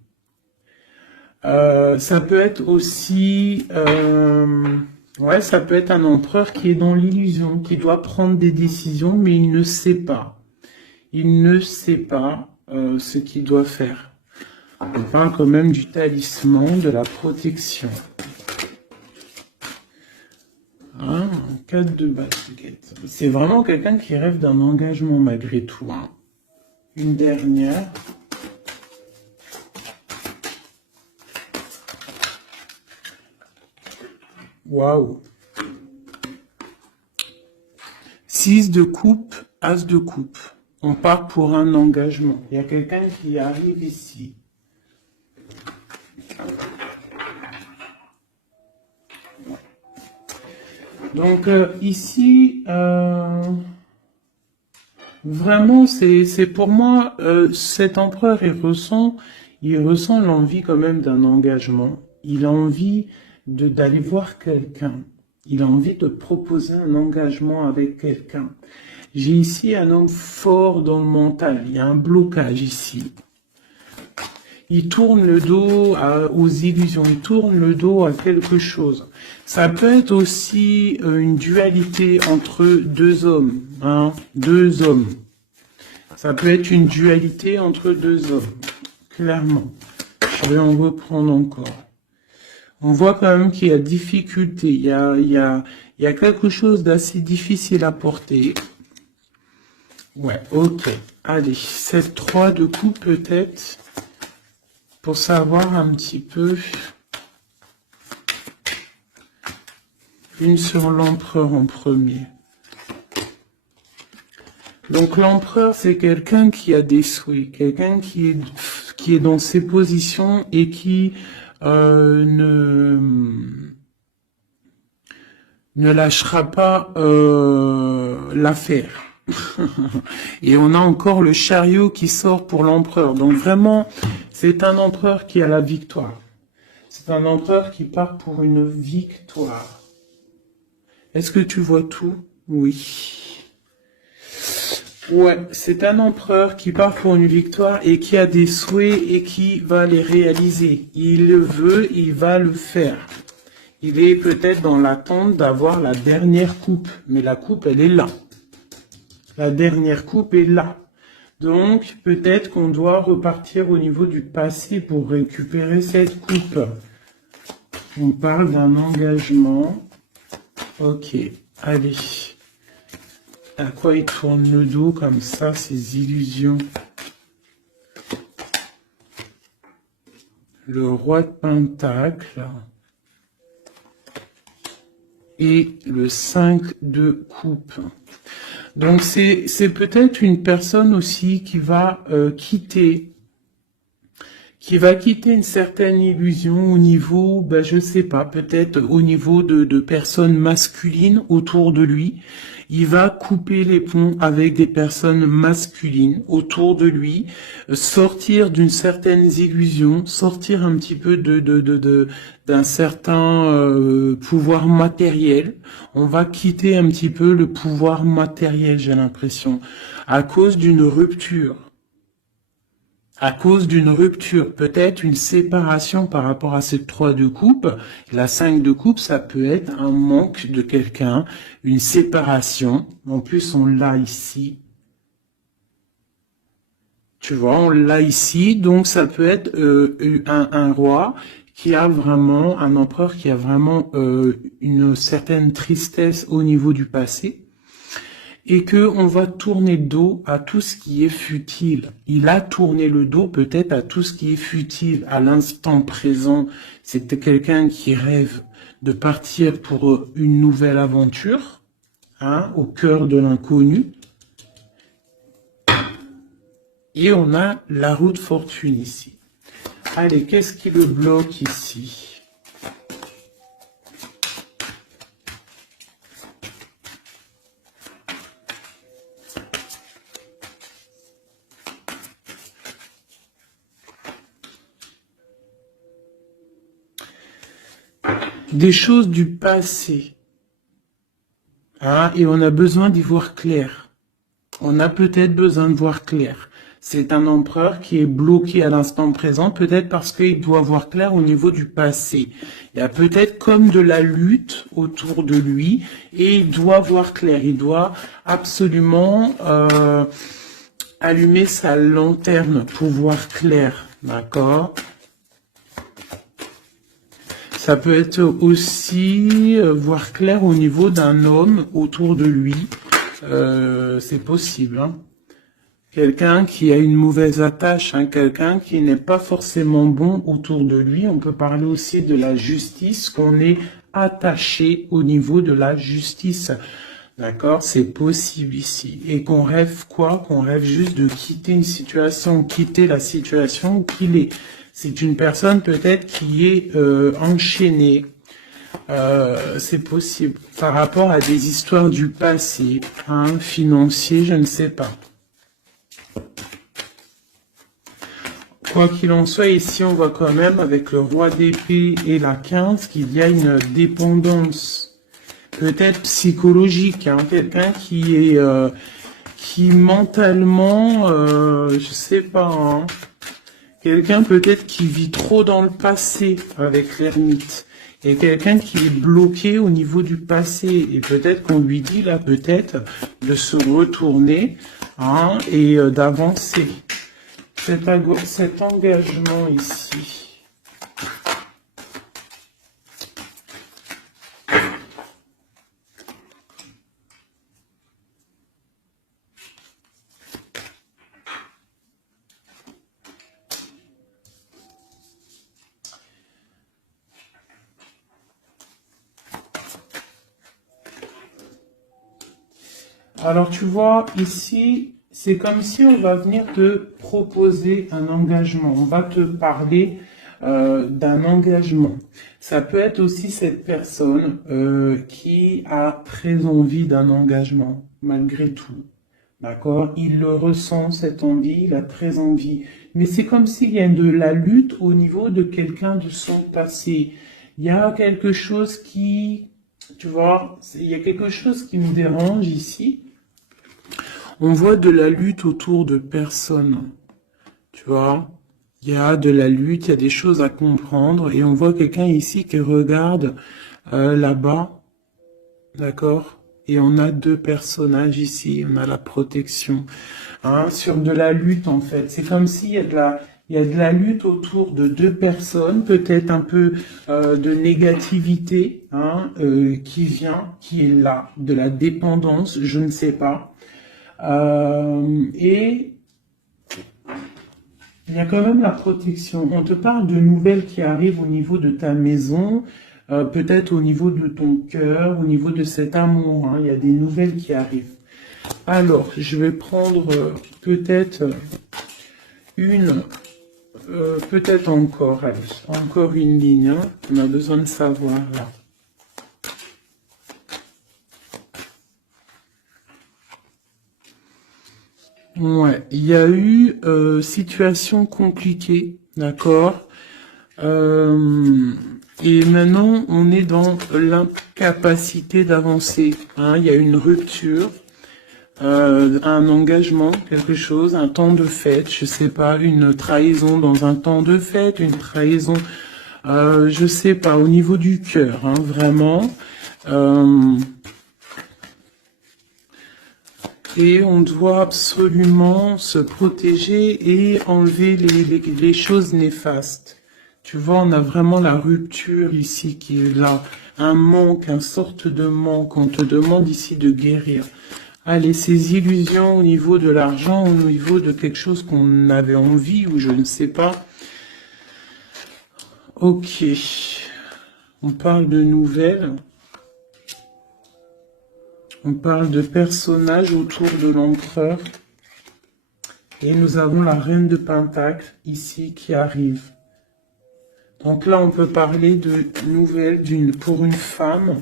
Ça peut être aussi... ouais, ça peut être un empereur qui est dans l'illusion, qui doit prendre des décisions, mais il ne sait pas. Il ne sait pas ce qu'il doit faire. On parle quand même du talisman, de la protection. Hein, 4 de basket. C'est vraiment quelqu'un qui rêve d'un engagement malgré tout. Hein. Une dernière. Waouh. 6 de coupe, as de coupe. On part pour un engagement. Il y a quelqu'un qui arrive ici. Donc ici, vraiment, c'est pour moi, cet empereur, il ressent l'envie quand même d'un engagement. Il a envie d'aller voir quelqu'un. Il a envie de proposer un engagement avec quelqu'un. J'ai ici un homme fort dans le mental. Il y a un blocage ici. il tourne le dos aux illusions, il tourne le dos à quelque chose. Ça peut être aussi une dualité entre deux hommes, hein, deux hommes. Ça peut être une dualité entre deux hommes, clairement. Je vais en reprendre encore. On voit quand même qu'il y a difficulté, il y a quelque chose d'assez difficile à porter. Ouais, ok. Allez, cette 3 de coupe peut-être, pour savoir un petit peu. Une sur l'empereur en premier. Donc l'empereur, c'est quelqu'un qui a des souhaits, quelqu'un qui est dans ses positions et qui ne lâchera pas l'affaire. Et on a encore le chariot qui sort pour l'empereur. Donc vraiment, c'est un empereur qui a la victoire. C'est un empereur qui part pour une victoire. Est-ce que tu vois tout? Oui. Ouais, c'est un empereur qui part pour une victoire et qui a des souhaits et qui va les réaliser. Il le veut, il va le faire. Il est peut-être dans l'attente d'avoir la dernière coupe, mais la coupe, elle est là. La dernière coupe est là. Donc, peut-être qu'on doit repartir au niveau du passé pour récupérer cette coupe. On parle d'un engagement. Ok, allez. À quoi il tourne le dos comme ça, ces illusions? Le roi de Pentacle. Et le 5 de coupe. Donc c'est peut-être une personne aussi qui va quitter une certaine illusion au niveau, ben je sais pas, peut-être au niveau de personnes masculines autour de lui. Il va couper les ponts avec des personnes masculines autour de lui, sortir d'une certaine illusion, sortir un petit peu d'un certain pouvoir matériel. On va quitter un petit peu le pouvoir matériel, j'ai l'impression, à cause d'une rupture. À cause d'une rupture, peut-être une séparation par rapport à cette 3 de coupe. La 5 de coupe, ça peut être un manque de quelqu'un, une séparation. En plus, on l'a ici. Tu vois, on l'a ici. Donc, ça peut être un roi qui a vraiment, un empereur qui a vraiment une certaine tristesse au niveau du passé. Et que on va tourner le dos à tout ce qui est futile. Il a tourné le dos peut-être à tout ce qui est futile à l'instant présent. C'était quelqu'un qui rêve de partir pour une nouvelle aventure, hein, au cœur de l'inconnu. Et on a la roue de fortune ici. Allez, qu'est-ce qui le bloque ici ? Des choses du passé. Ah, et on a besoin d'y voir clair. On a peut-être besoin de voir clair. C'est un empereur qui est bloqué à l'instant présent, peut-être parce qu'il doit voir clair au niveau du passé. Il y a peut-être comme de la lutte autour de lui, et il doit voir clair. Il doit absolument allumer sa lanterne pour voir clair. D'accord ? Ça peut être aussi voir clair au niveau d'un homme autour de lui. C'est possible. Hein. Quelqu'un qui a une mauvaise attache, hein, quelqu'un qui n'est pas forcément bon autour de lui. On peut parler aussi de la justice, qu'on est attaché au niveau de la justice. D'accord? C'est possible ici. Et qu'on rêve quoi? Qu'on rêve juste de quitter une situation, quitter la situation qu'il est. C'est une personne peut-être qui est enchaînée, c'est possible, par rapport à des histoires du passé, hein, financier, je ne sais pas. Quoi qu'il en soit, ici on voit quand même, avec le roi d'épée et la 15, qu'il y a une dépendance, peut-être psychologique, hein, quelqu'un qui est, qui mentalement, je sais pas, hein, Quelqu'un peut-être qui vit trop dans le passé avec l'ermite. Et quelqu'un qui est bloqué au niveau du passé. Et peut-être qu'on lui dit là, peut-être, de se retourner hein, et d'avancer. Cet engagement ici. Alors tu vois, ici, c'est comme si on va venir te proposer un engagement. On va te parler d'un engagement. Ça peut être aussi cette personne qui a très envie d'un engagement, malgré tout. D'accord? Il le ressent, cette envie, il a très envie. Mais c'est comme s'il y a de la lutte au niveau de quelqu'un de son passé. Il y a quelque chose qui, tu vois, il y a quelque chose qui me dérange ici. On voit de la lutte autour de personnes, tu vois. Il y a de la lutte, il y a des choses à comprendre. Et on voit quelqu'un ici qui regarde là-bas, d'accord? Et on a deux personnages ici, on a la protection, hein, sur de la lutte en fait. C'est comme s'il y a il y a de la lutte autour de deux personnes, peut-être un peu de négativité hein, qui vient, qui est là, de la dépendance, je ne sais pas. Et il y a quand même la protection. On te parle de nouvelles qui arrivent au niveau de ta maison, peut-être au niveau de ton cœur, au niveau de cet amour. Hein. Il y a des nouvelles qui arrivent. Alors, je vais prendre peut-être peut-être encore, allez, encore une ligne. Hein. On a besoin de savoir là. Ouais, il y a eu situation compliquée, d'accord. Et maintenant, on est dans l'incapacité d'avancer. Hein. Il y a une rupture, un engagement, quelque chose, un temps de fête, je sais pas, une trahison dans un temps de fête, une trahison, je sais pas, au niveau du cœur, hein, vraiment. Et on doit absolument se protéger et enlever les choses néfastes. Tu vois, on a vraiment la rupture ici qui est là. Un manque, une sorte de manque. On te demande ici de guérir. Allez, ces illusions au niveau de l'argent, au niveau de quelque chose qu'on avait envie ou je ne sais pas. Ok. On parle de nouvelles. On parle de personnages autour de l'empereur. Et nous avons la reine de Pentacle ici qui arrive. Donc là, on peut parler de nouvelles pour une femme.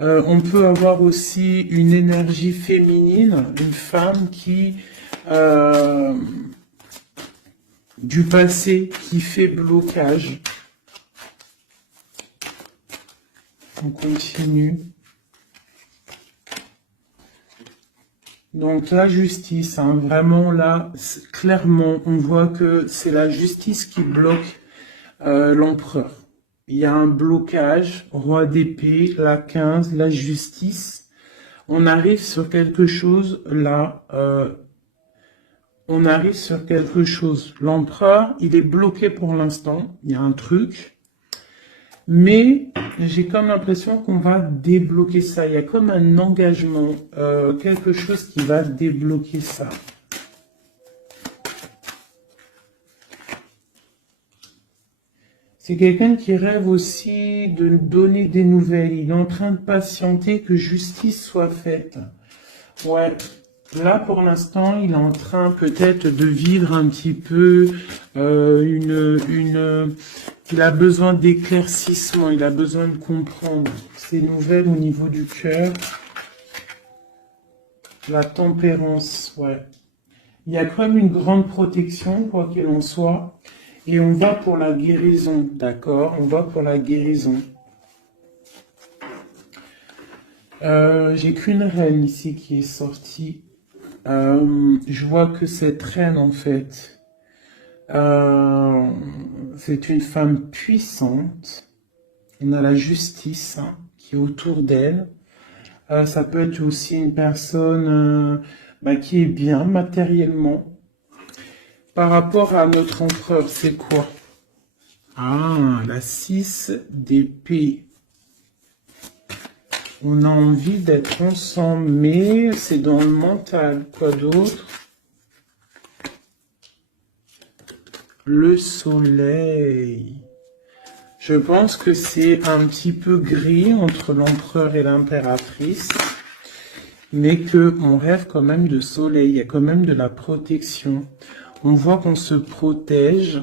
On peut avoir aussi une énergie féminine, une femme qui du passé qui fait blocage. On continue. Donc la justice, hein, vraiment là, clairement, on voit que c'est la justice qui bloque l'empereur. Il y a un blocage, roi d'épée, la 15, la justice. On arrive sur quelque chose là, on arrive sur quelque chose. L'empereur, il est bloqué pour l'instant, il y a un truc. Mais j'ai comme l'impression qu'on va débloquer ça. Il y a comme un engagement, quelque chose qui va débloquer ça. C'est quelqu'un qui rêve aussi de donner des nouvelles. Il est en train de patienter que justice soit faite. Ouais. Là, pour l'instant, il est en train peut-être de vivre un petit peu il a besoin d'éclaircissement, il a besoin de comprendre ces nouvelles au niveau du cœur. La tempérance, ouais. Il y a quand même une grande protection, quoi qu'il en soit. Et on va pour la guérison, d'accord? On va pour la guérison. J'ai qu'une reine ici qui est sortie. Je vois que cette reine, en fait, C'est une femme puissante. On a la justice qui est autour d'elle. Ça peut être aussi une personne qui est bien matériellement. Par rapport à notre empereur, c'est quoi? Ah, la 6 d'épée. On a envie d'être ensemble, mais c'est dans le mental. Quoi d'autre? Le soleil. Je pense que c'est un petit peu gris entre l'empereur et l'impératrice, mais qu'on rêve quand même de soleil, il y a quand même de la protection. On voit qu'on se protège,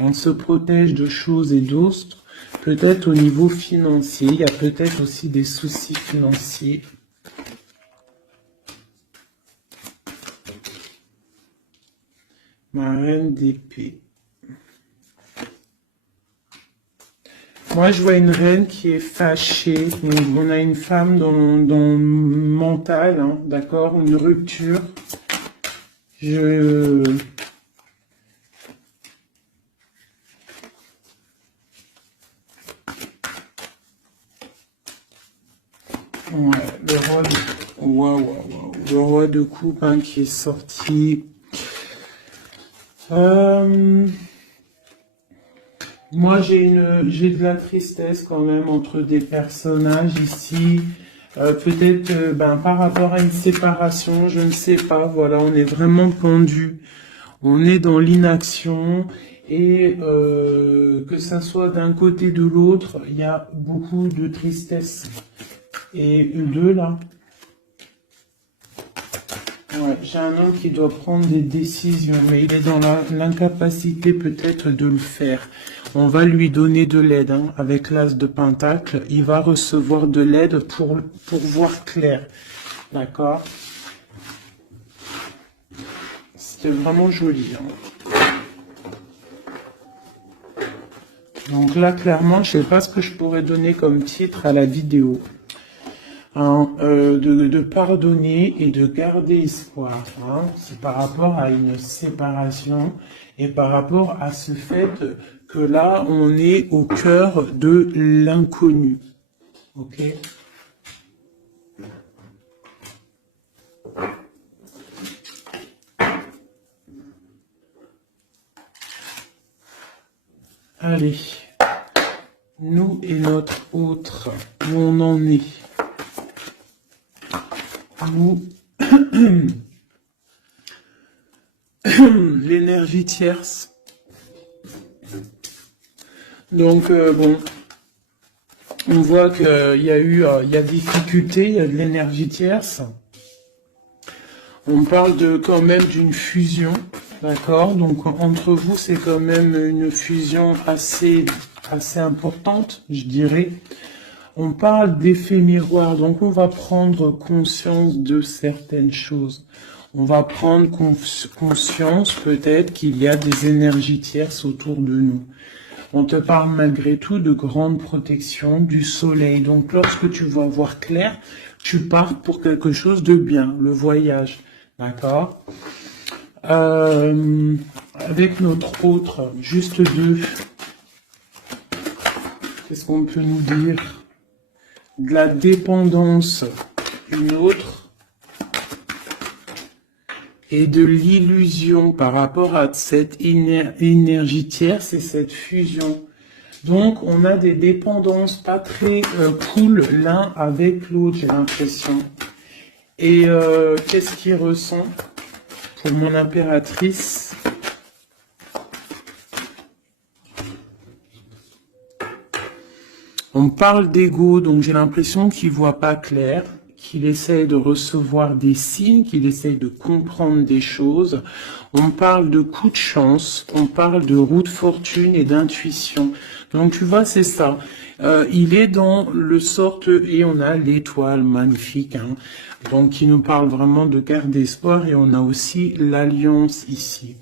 on se protège de choses et d'autres, peut-être au niveau financier, il y a peut-être aussi des soucis financiers. Ma reine d'épée. Moi, je vois une reine qui est fâchée. Donc, on a une femme dans le mental, hein, d'accord, une rupture. Ouais, le roi de coupe qui est sorti. Moi, j'ai de la tristesse quand même entre des personnages ici. Peut-être par rapport à une séparation, je ne sais pas. Voilà, on est vraiment pendu. On est dans l'inaction. Et que ça soit d'un côté ou de l'autre, il y a beaucoup de tristesse. Et deux là. Ouais, j'ai un homme qui doit prendre des décisions, mais il est dans l'incapacité peut-être de le faire. On va lui donner de l'aide, hein, avec l'as de pentacle. Il va recevoir de l'aide pour voir clair. D'accord? C'était vraiment joli. Hein. Donc là, clairement, je sais pas ce que je pourrais donner comme titre à la vidéo. Hein, de pardonner et de garder espoir. Hein. C'est par rapport à une séparation et par rapport à ce fait que là, on est au cœur de l'inconnu. Ok? Allez. Nous et notre autre, où on en est. Nous, l'énergie tierce. Donc, bon, on voit qu'il y a difficulté, il y a de l'énergie tierce. On parle quand même d'une fusion, d'accord? Donc, entre vous, c'est quand même une fusion assez importante, je dirais. On parle d'effet miroir, donc on va prendre conscience de certaines choses. On va prendre conscience peut-être qu'il y a des énergies tierces autour de nous. On te parle malgré tout de grande protection du soleil. Donc lorsque tu vas voir clair, tu pars pour quelque chose de bien, le voyage. D'accord? Avec notre autre, juste deux. Qu'est-ce qu'on peut nous dire? De la dépendance, une autre, et de l'illusion par rapport à cette énergie tierce et cette fusion. Donc, on a des dépendances pas très cool l'un avec l'autre, j'ai l'impression. Et qu'est-ce qu'il ressent pour mon impératrice? On parle d'ego, donc j'ai l'impression qu'il voit pas clair, qu'il essaye de recevoir des signes, qu'il essaye de comprendre des choses. On parle de coup de chance, on parle de roue de fortune et d'intuition. Donc tu vois, c'est ça. Il est dans le sorte, et on a l'étoile magnifique, hein, donc qui nous parle vraiment de garder espoir, et on a aussi l'alliance ici.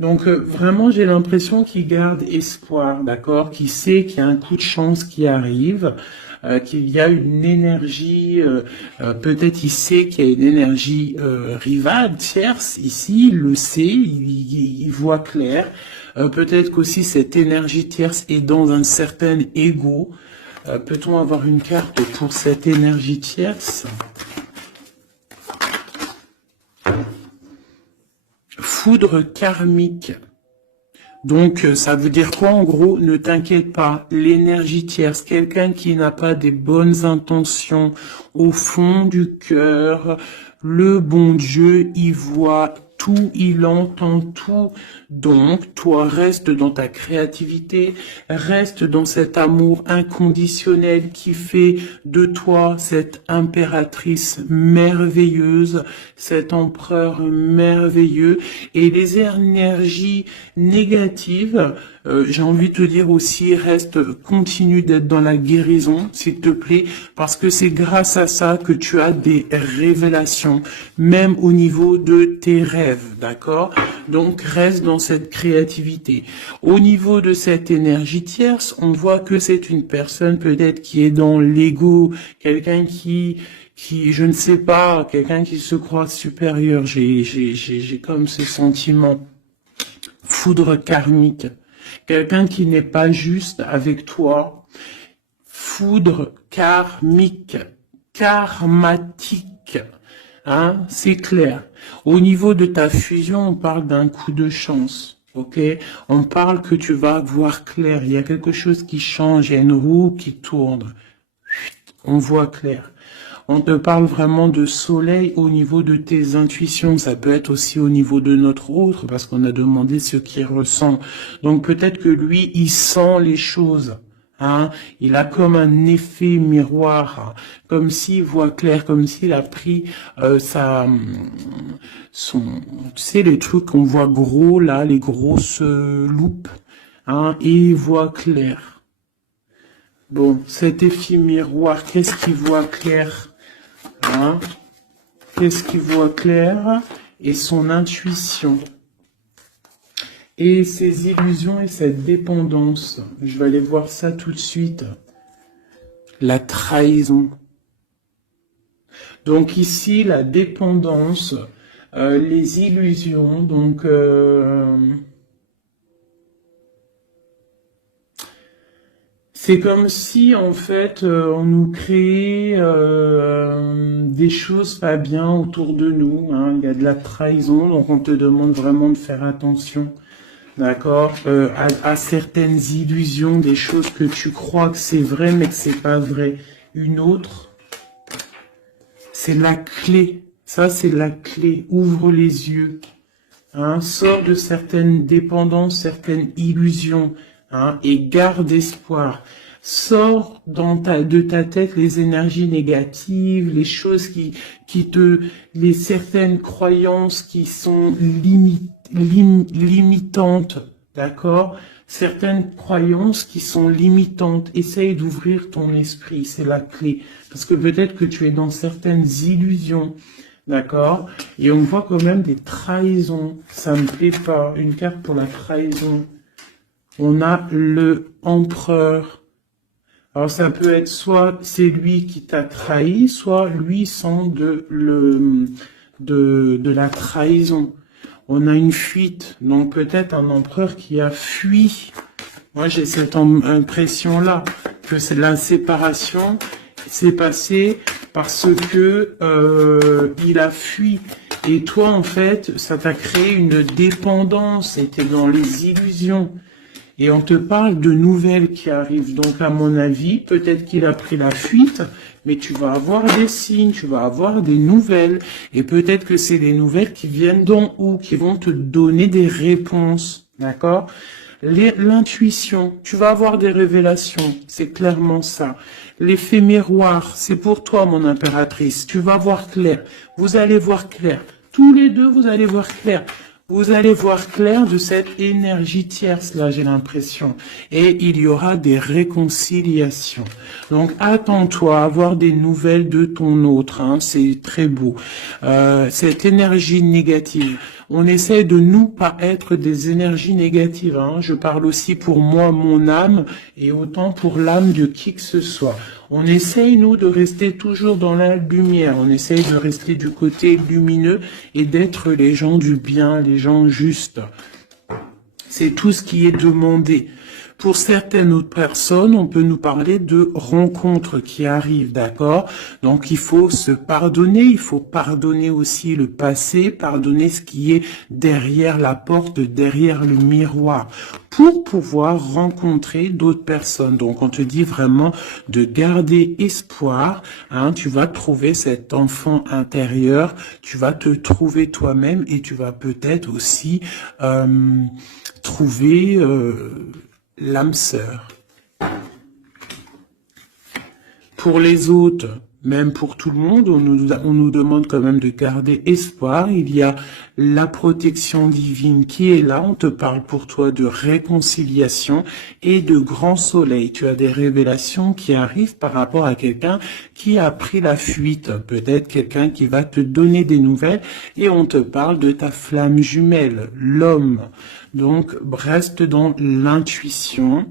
Donc vraiment, j'ai l'impression qu'il garde espoir, d'accord, qu'il sait qu'il y a un coup de chance qui arrive, qu'il y a une énergie, peut-être il sait qu'il y a une énergie rivale, tierce, ici, il le sait, il voit clair. Peut-être qu'aussi cette énergie tierce est dans un certain ego. Peut-on avoir une carte pour cette énergie tierce? Foudre karmique. Donc, ça veut dire quoi en gros? Ne t'inquiète pas, l'énergie tierce, quelqu'un qui n'a pas des bonnes intentions au fond du cœur, le bon Dieu, il voit tout, il entend tout. Donc, toi, reste dans ta créativité, reste dans cet amour inconditionnel qui fait de toi cette impératrice merveilleuse, cet empereur merveilleux. Et les énergies négatives, j'ai envie de te dire aussi, continue d'être dans la guérison, s'il te plaît, parce que c'est grâce à ça que tu as des révélations, même au niveau de tes rêves, d'accord? Donc, reste dans cette créativité. Au niveau de cette énergie tierce, on voit que c'est une personne peut-être qui est dans l'ego, quelqu'un qui, je ne sais pas, quelqu'un qui se croit supérieur. J'ai comme ce sentiment. Foudre karmique. Quelqu'un qui n'est pas juste avec toi. Foudre karmique. Karmatique. Hein, c'est clair. Au niveau de ta fusion, on parle d'un coup de chance. Ok? On parle que tu vas voir clair. Il y a quelque chose qui change. Il y a une roue qui tourne. On voit clair. On te parle vraiment de soleil au niveau de tes intuitions. Ça peut être aussi au niveau de notre autre, parce qu'on a demandé ce qu'il ressent. Donc peut-être que lui, il sent les choses. Hein, il a comme un effet miroir, hein, comme s'il voit clair, comme s'il a pris tu sais, les trucs qu'on voit gros là, les grosses loupes, hein, et il voit clair. Bon, cet effet miroir, qu'est-ce qu'il voit clair? Hein? Qu'est-ce qu'il voit clair? Et son intuition. Et ses illusions et cette dépendance. Je vais aller voir ça tout de suite. La trahison. Donc ici, la dépendance, les illusions, donc... c'est comme si, en fait, on nous créait des choses pas bien autour de nous. Hein. Il y a de la trahison, donc on te demande vraiment de faire attention. D'accord, à certaines illusions, des choses que tu crois que c'est vrai, mais que c'est pas vrai. Une autre, c'est la clé. Ça, c'est la clé. Ouvre les yeux. Hein, sors de certaines dépendances, certaines illusions. Hein, et garde espoir. Sors de ta tête les énergies négatives, les choses les certaines croyances qui sont limitantes, d'accord? Certaines croyances qui sont limitantes. Essaye d'ouvrir ton esprit, c'est la clé. Parce que peut-être que tu es dans certaines illusions, d'accord? Et on voit quand même des trahisons. Ça me plaît pas. Une carte pour la trahison. On a le empereur. Alors ça peut être soit c'est lui qui t'a trahi, soit lui sent de la trahison. On a une fuite, donc peut-être un empereur qui a fui. Moi j'ai cette impression-là, que c'est la séparation s'est passée parce que il a fui. Et toi en fait, ça t'a créé une dépendance, et t'es dans les illusions. Et on te parle de nouvelles qui arrivent. Donc, à mon avis, peut-être qu'il a pris la fuite, mais tu vas avoir des signes, tu vas avoir des nouvelles. Et peut-être que c'est des nouvelles qui viennent d'en haut, qui vont te donner des réponses. D'accord? L'intuition, tu vas avoir des révélations. C'est clairement ça. L'effet miroir, c'est pour toi, mon impératrice. Tu vas voir clair. Vous allez voir clair. Tous les deux, vous allez voir clair. Vous allez voir clair de cette énergie tierce, là, j'ai l'impression. Et il y aura des réconciliations. Donc, attends-toi à avoir des nouvelles de ton autre. Hein, c'est très beau. Cette énergie négative. On essaie de nous pas être des énergies négatives. Hein. Je parle aussi pour moi, mon âme, et autant pour l'âme de qui que ce soit. On essaye, nous, de rester toujours dans la lumière. On essaye de rester du côté lumineux et d'être les gens du bien, les gens justes. C'est tout ce qui est demandé. Pour certaines autres personnes, on peut nous parler de rencontres qui arrivent, d'accord? Donc, il faut se pardonner, il faut pardonner aussi le passé, pardonner ce qui est derrière la porte, derrière le miroir, pour pouvoir rencontrer d'autres personnes. Donc, on te dit vraiment de garder espoir, hein, tu vas trouver cet enfant intérieur, tu vas te trouver toi-même et tu vas peut-être aussi trouver l'âme sœur. Pour les autres, même pour tout le monde, on nous demande quand même de garder espoir. Il y a la protection divine qui est là. On te parle pour toi de réconciliation et de grand soleil. Tu as des révélations qui arrivent par rapport à quelqu'un qui a pris la fuite. Peut-être quelqu'un qui va te donner des nouvelles et on te parle de ta flamme jumelle, l'homme. Donc, reste dans l'intuition.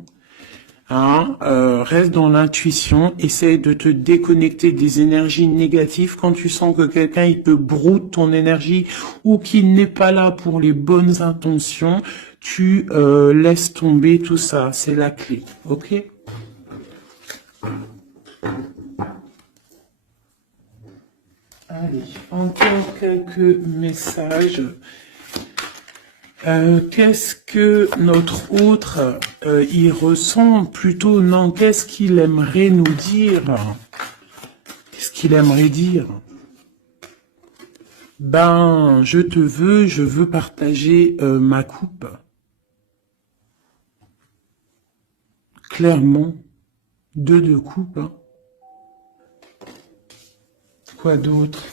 Hein, reste dans l'intuition, essaye de te déconnecter des énergies négatives. Quand tu sens que quelqu'un il te broute ton énergie ou qu'il n'est pas là pour les bonnes intentions, tu laisses tomber tout ça. C'est la clé, ok? Allez, encore quelques messages. Qu'est-ce que notre autre y ressent? Plutôt, non, qu'est-ce qu'il aimerait nous dire? Qu'est-ce qu'il aimerait dire? Ben, je veux partager ma coupe. Clairement, deux de coupe. Hein. Quoi d'autre?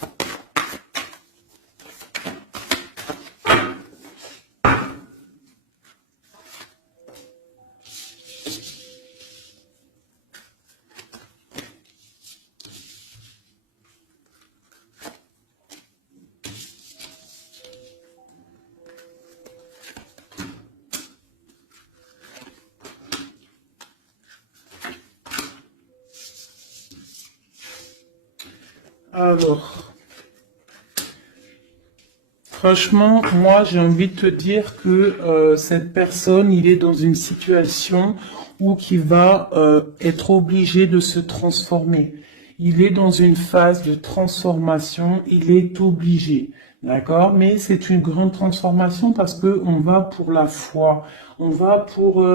Alors, franchement, moi j'ai envie de te dire que cette personne, il est dans une situation où il va être obligé de se transformer. Il est dans une phase de transformation, il est obligé, d'accord? Mais c'est une grande transformation parce que on va pour la foi, on va pour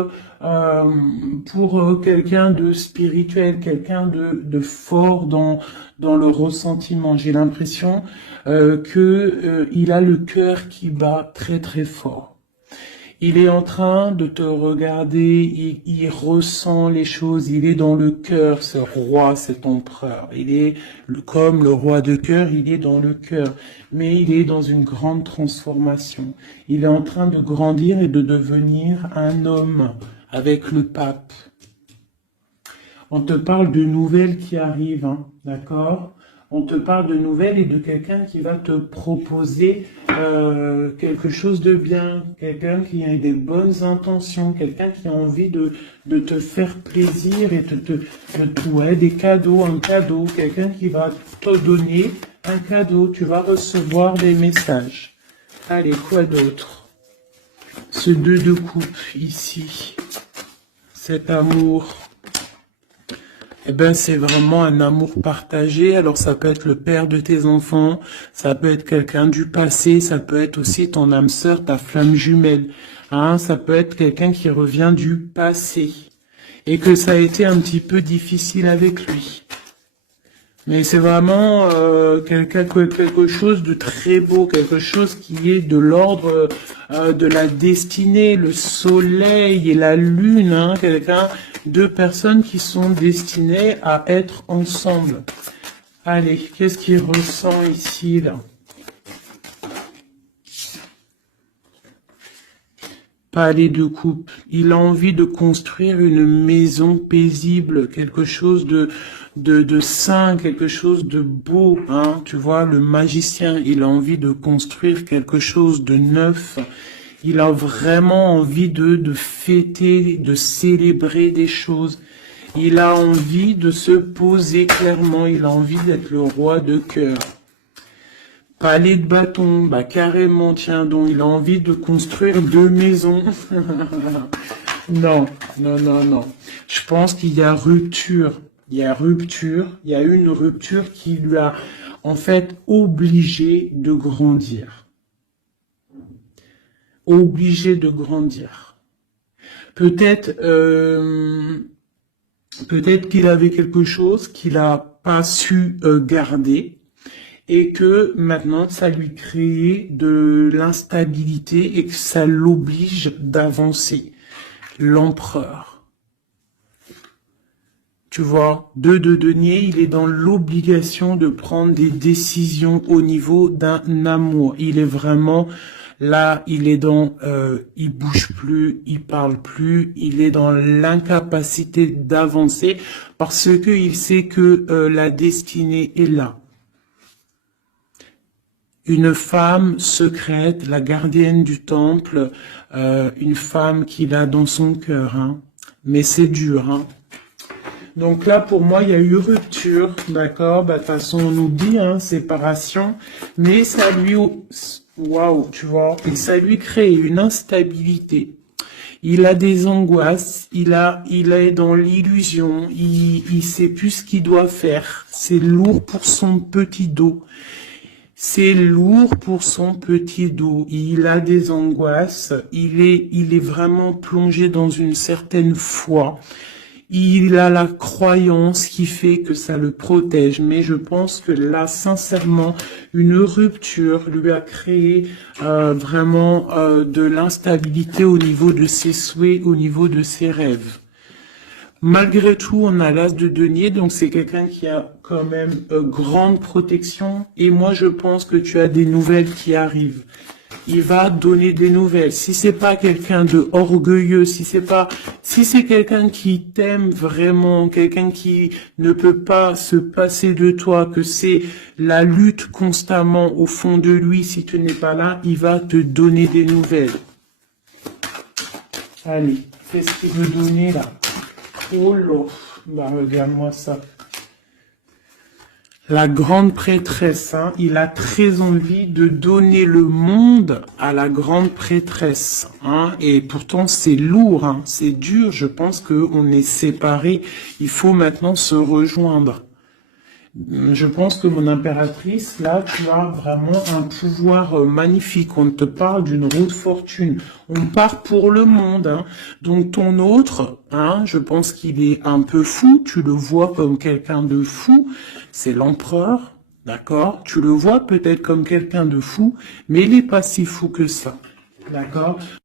quelqu'un de spirituel, quelqu'un de fort dans le ressentiment. J'ai l'impression que il a le cœur qui bat très très fort. Il est en train de te regarder, il ressent les choses, il est dans le cœur, ce roi, cet empereur. Il est comme le roi de cœur, il est dans le cœur, mais il est dans une grande transformation. Il est en train de grandir et de devenir un homme avec le pape. On te parle de nouvelles qui arrivent, hein, d'accord ? On te parle de nouvelles et de quelqu'un qui va te proposer quelque chose de bien, quelqu'un qui a des bonnes intentions, quelqu'un qui a envie de te faire plaisir et ouais, des cadeaux, un cadeau, quelqu'un qui va te donner un cadeau, tu vas recevoir des messages. Allez, quoi d'autre? Ce 2 de coupe ici, cet amour. Eh ben, c'est vraiment un amour partagé. Alors, ça peut être le père de tes enfants, ça peut être quelqu'un du passé, ça peut être aussi ton âme sœur, ta flamme jumelle. Hein, ça peut être quelqu'un qui revient du passé et que ça a été un petit peu difficile avec lui. Mais c'est vraiment quelque chose de très beau, quelque chose qui est de l'ordre de la destinée, le soleil et la lune, hein, deux personnes qui sont destinées à être ensemble. Allez, qu'est-ce qu'il ressent ici, là? Palais de coupe. Il a envie de construire une maison paisible, quelque chose de sain, quelque chose de beau, hein. Tu vois, le magicien, il a envie de construire quelque chose de neuf. Il a vraiment envie de fêter, de célébrer des choses. Il a envie de se poser clairement. Il a envie d'être le roi de cœur. Palais de bâton, bah carrément, tiens donc, il a envie de construire 2 maisons. Non, non, non, non. Je pense qu'il y a rupture. Il y a rupture. Il y a une rupture qui lui a, en fait, obligé de grandir. Obligé de grandir. Peut-être, peut-être qu'il avait quelque chose qu'il n'a pas su garder et que maintenant ça lui crée de l'instabilité et que ça l'oblige d'avancer. L'empereur. Tu vois, 2 de denier, il est dans l'obligation de prendre des décisions au niveau d'un amour. Il est vraiment là, il est dans, il bouge plus, il parle plus, il est dans l'incapacité d'avancer parce que il sait que la destinée est là. Une femme secrète, la gardienne du temple, une femme qu'il a dans son cœur, hein. Mais c'est dur, hein. Donc là, pour moi, il y a eu rupture, d'accord. Bah, de toute façon, on nous dit, hein, séparation, mais ça lui, waouh, tu vois, et ça lui crée une instabilité. Il a des angoisses, il est dans l'illusion, il sait plus ce qu'il doit faire. C'est lourd pour son petit dos. C'est lourd pour son petit dos. Il a des angoisses. Il est vraiment plongé dans une certaine foi. Il a la croyance qui fait que ça le protège. Mais je pense que là, sincèrement, une rupture lui a créé vraiment de l'instabilité au niveau de ses souhaits, au niveau de ses rêves. Malgré tout, on a l'as de denier, donc c'est quelqu'un qui a quand même grande protection. Et moi, je pense que tu as des nouvelles qui arrivent. Il va donner des nouvelles. Si c'est pas quelqu'un de orgueilleux, si c'est quelqu'un qui t'aime vraiment, quelqu'un qui ne peut pas se passer de toi, que c'est la lutte constamment au fond de lui, si tu n'es pas là, il va te donner des nouvelles. Allez, qu'est-ce qu'il veut donner là? Oh là, bah regarde-moi ça. La grande prêtresse, hein, il a très envie de donner le monde à la grande prêtresse, hein, et pourtant c'est lourd, hein, c'est dur, je pense qu'on est séparés, il faut maintenant se rejoindre. Je pense que mon impératrice, là, tu as vraiment un pouvoir magnifique. On te parle d'une roue de fortune. On part pour le monde, hein. Donc ton autre, hein, je pense qu'il est un peu fou. Tu le vois comme quelqu'un de fou. C'est l'empereur, d'accord? Tu le vois peut-être comme quelqu'un de fou, mais il n'est pas si fou que ça, d'accord?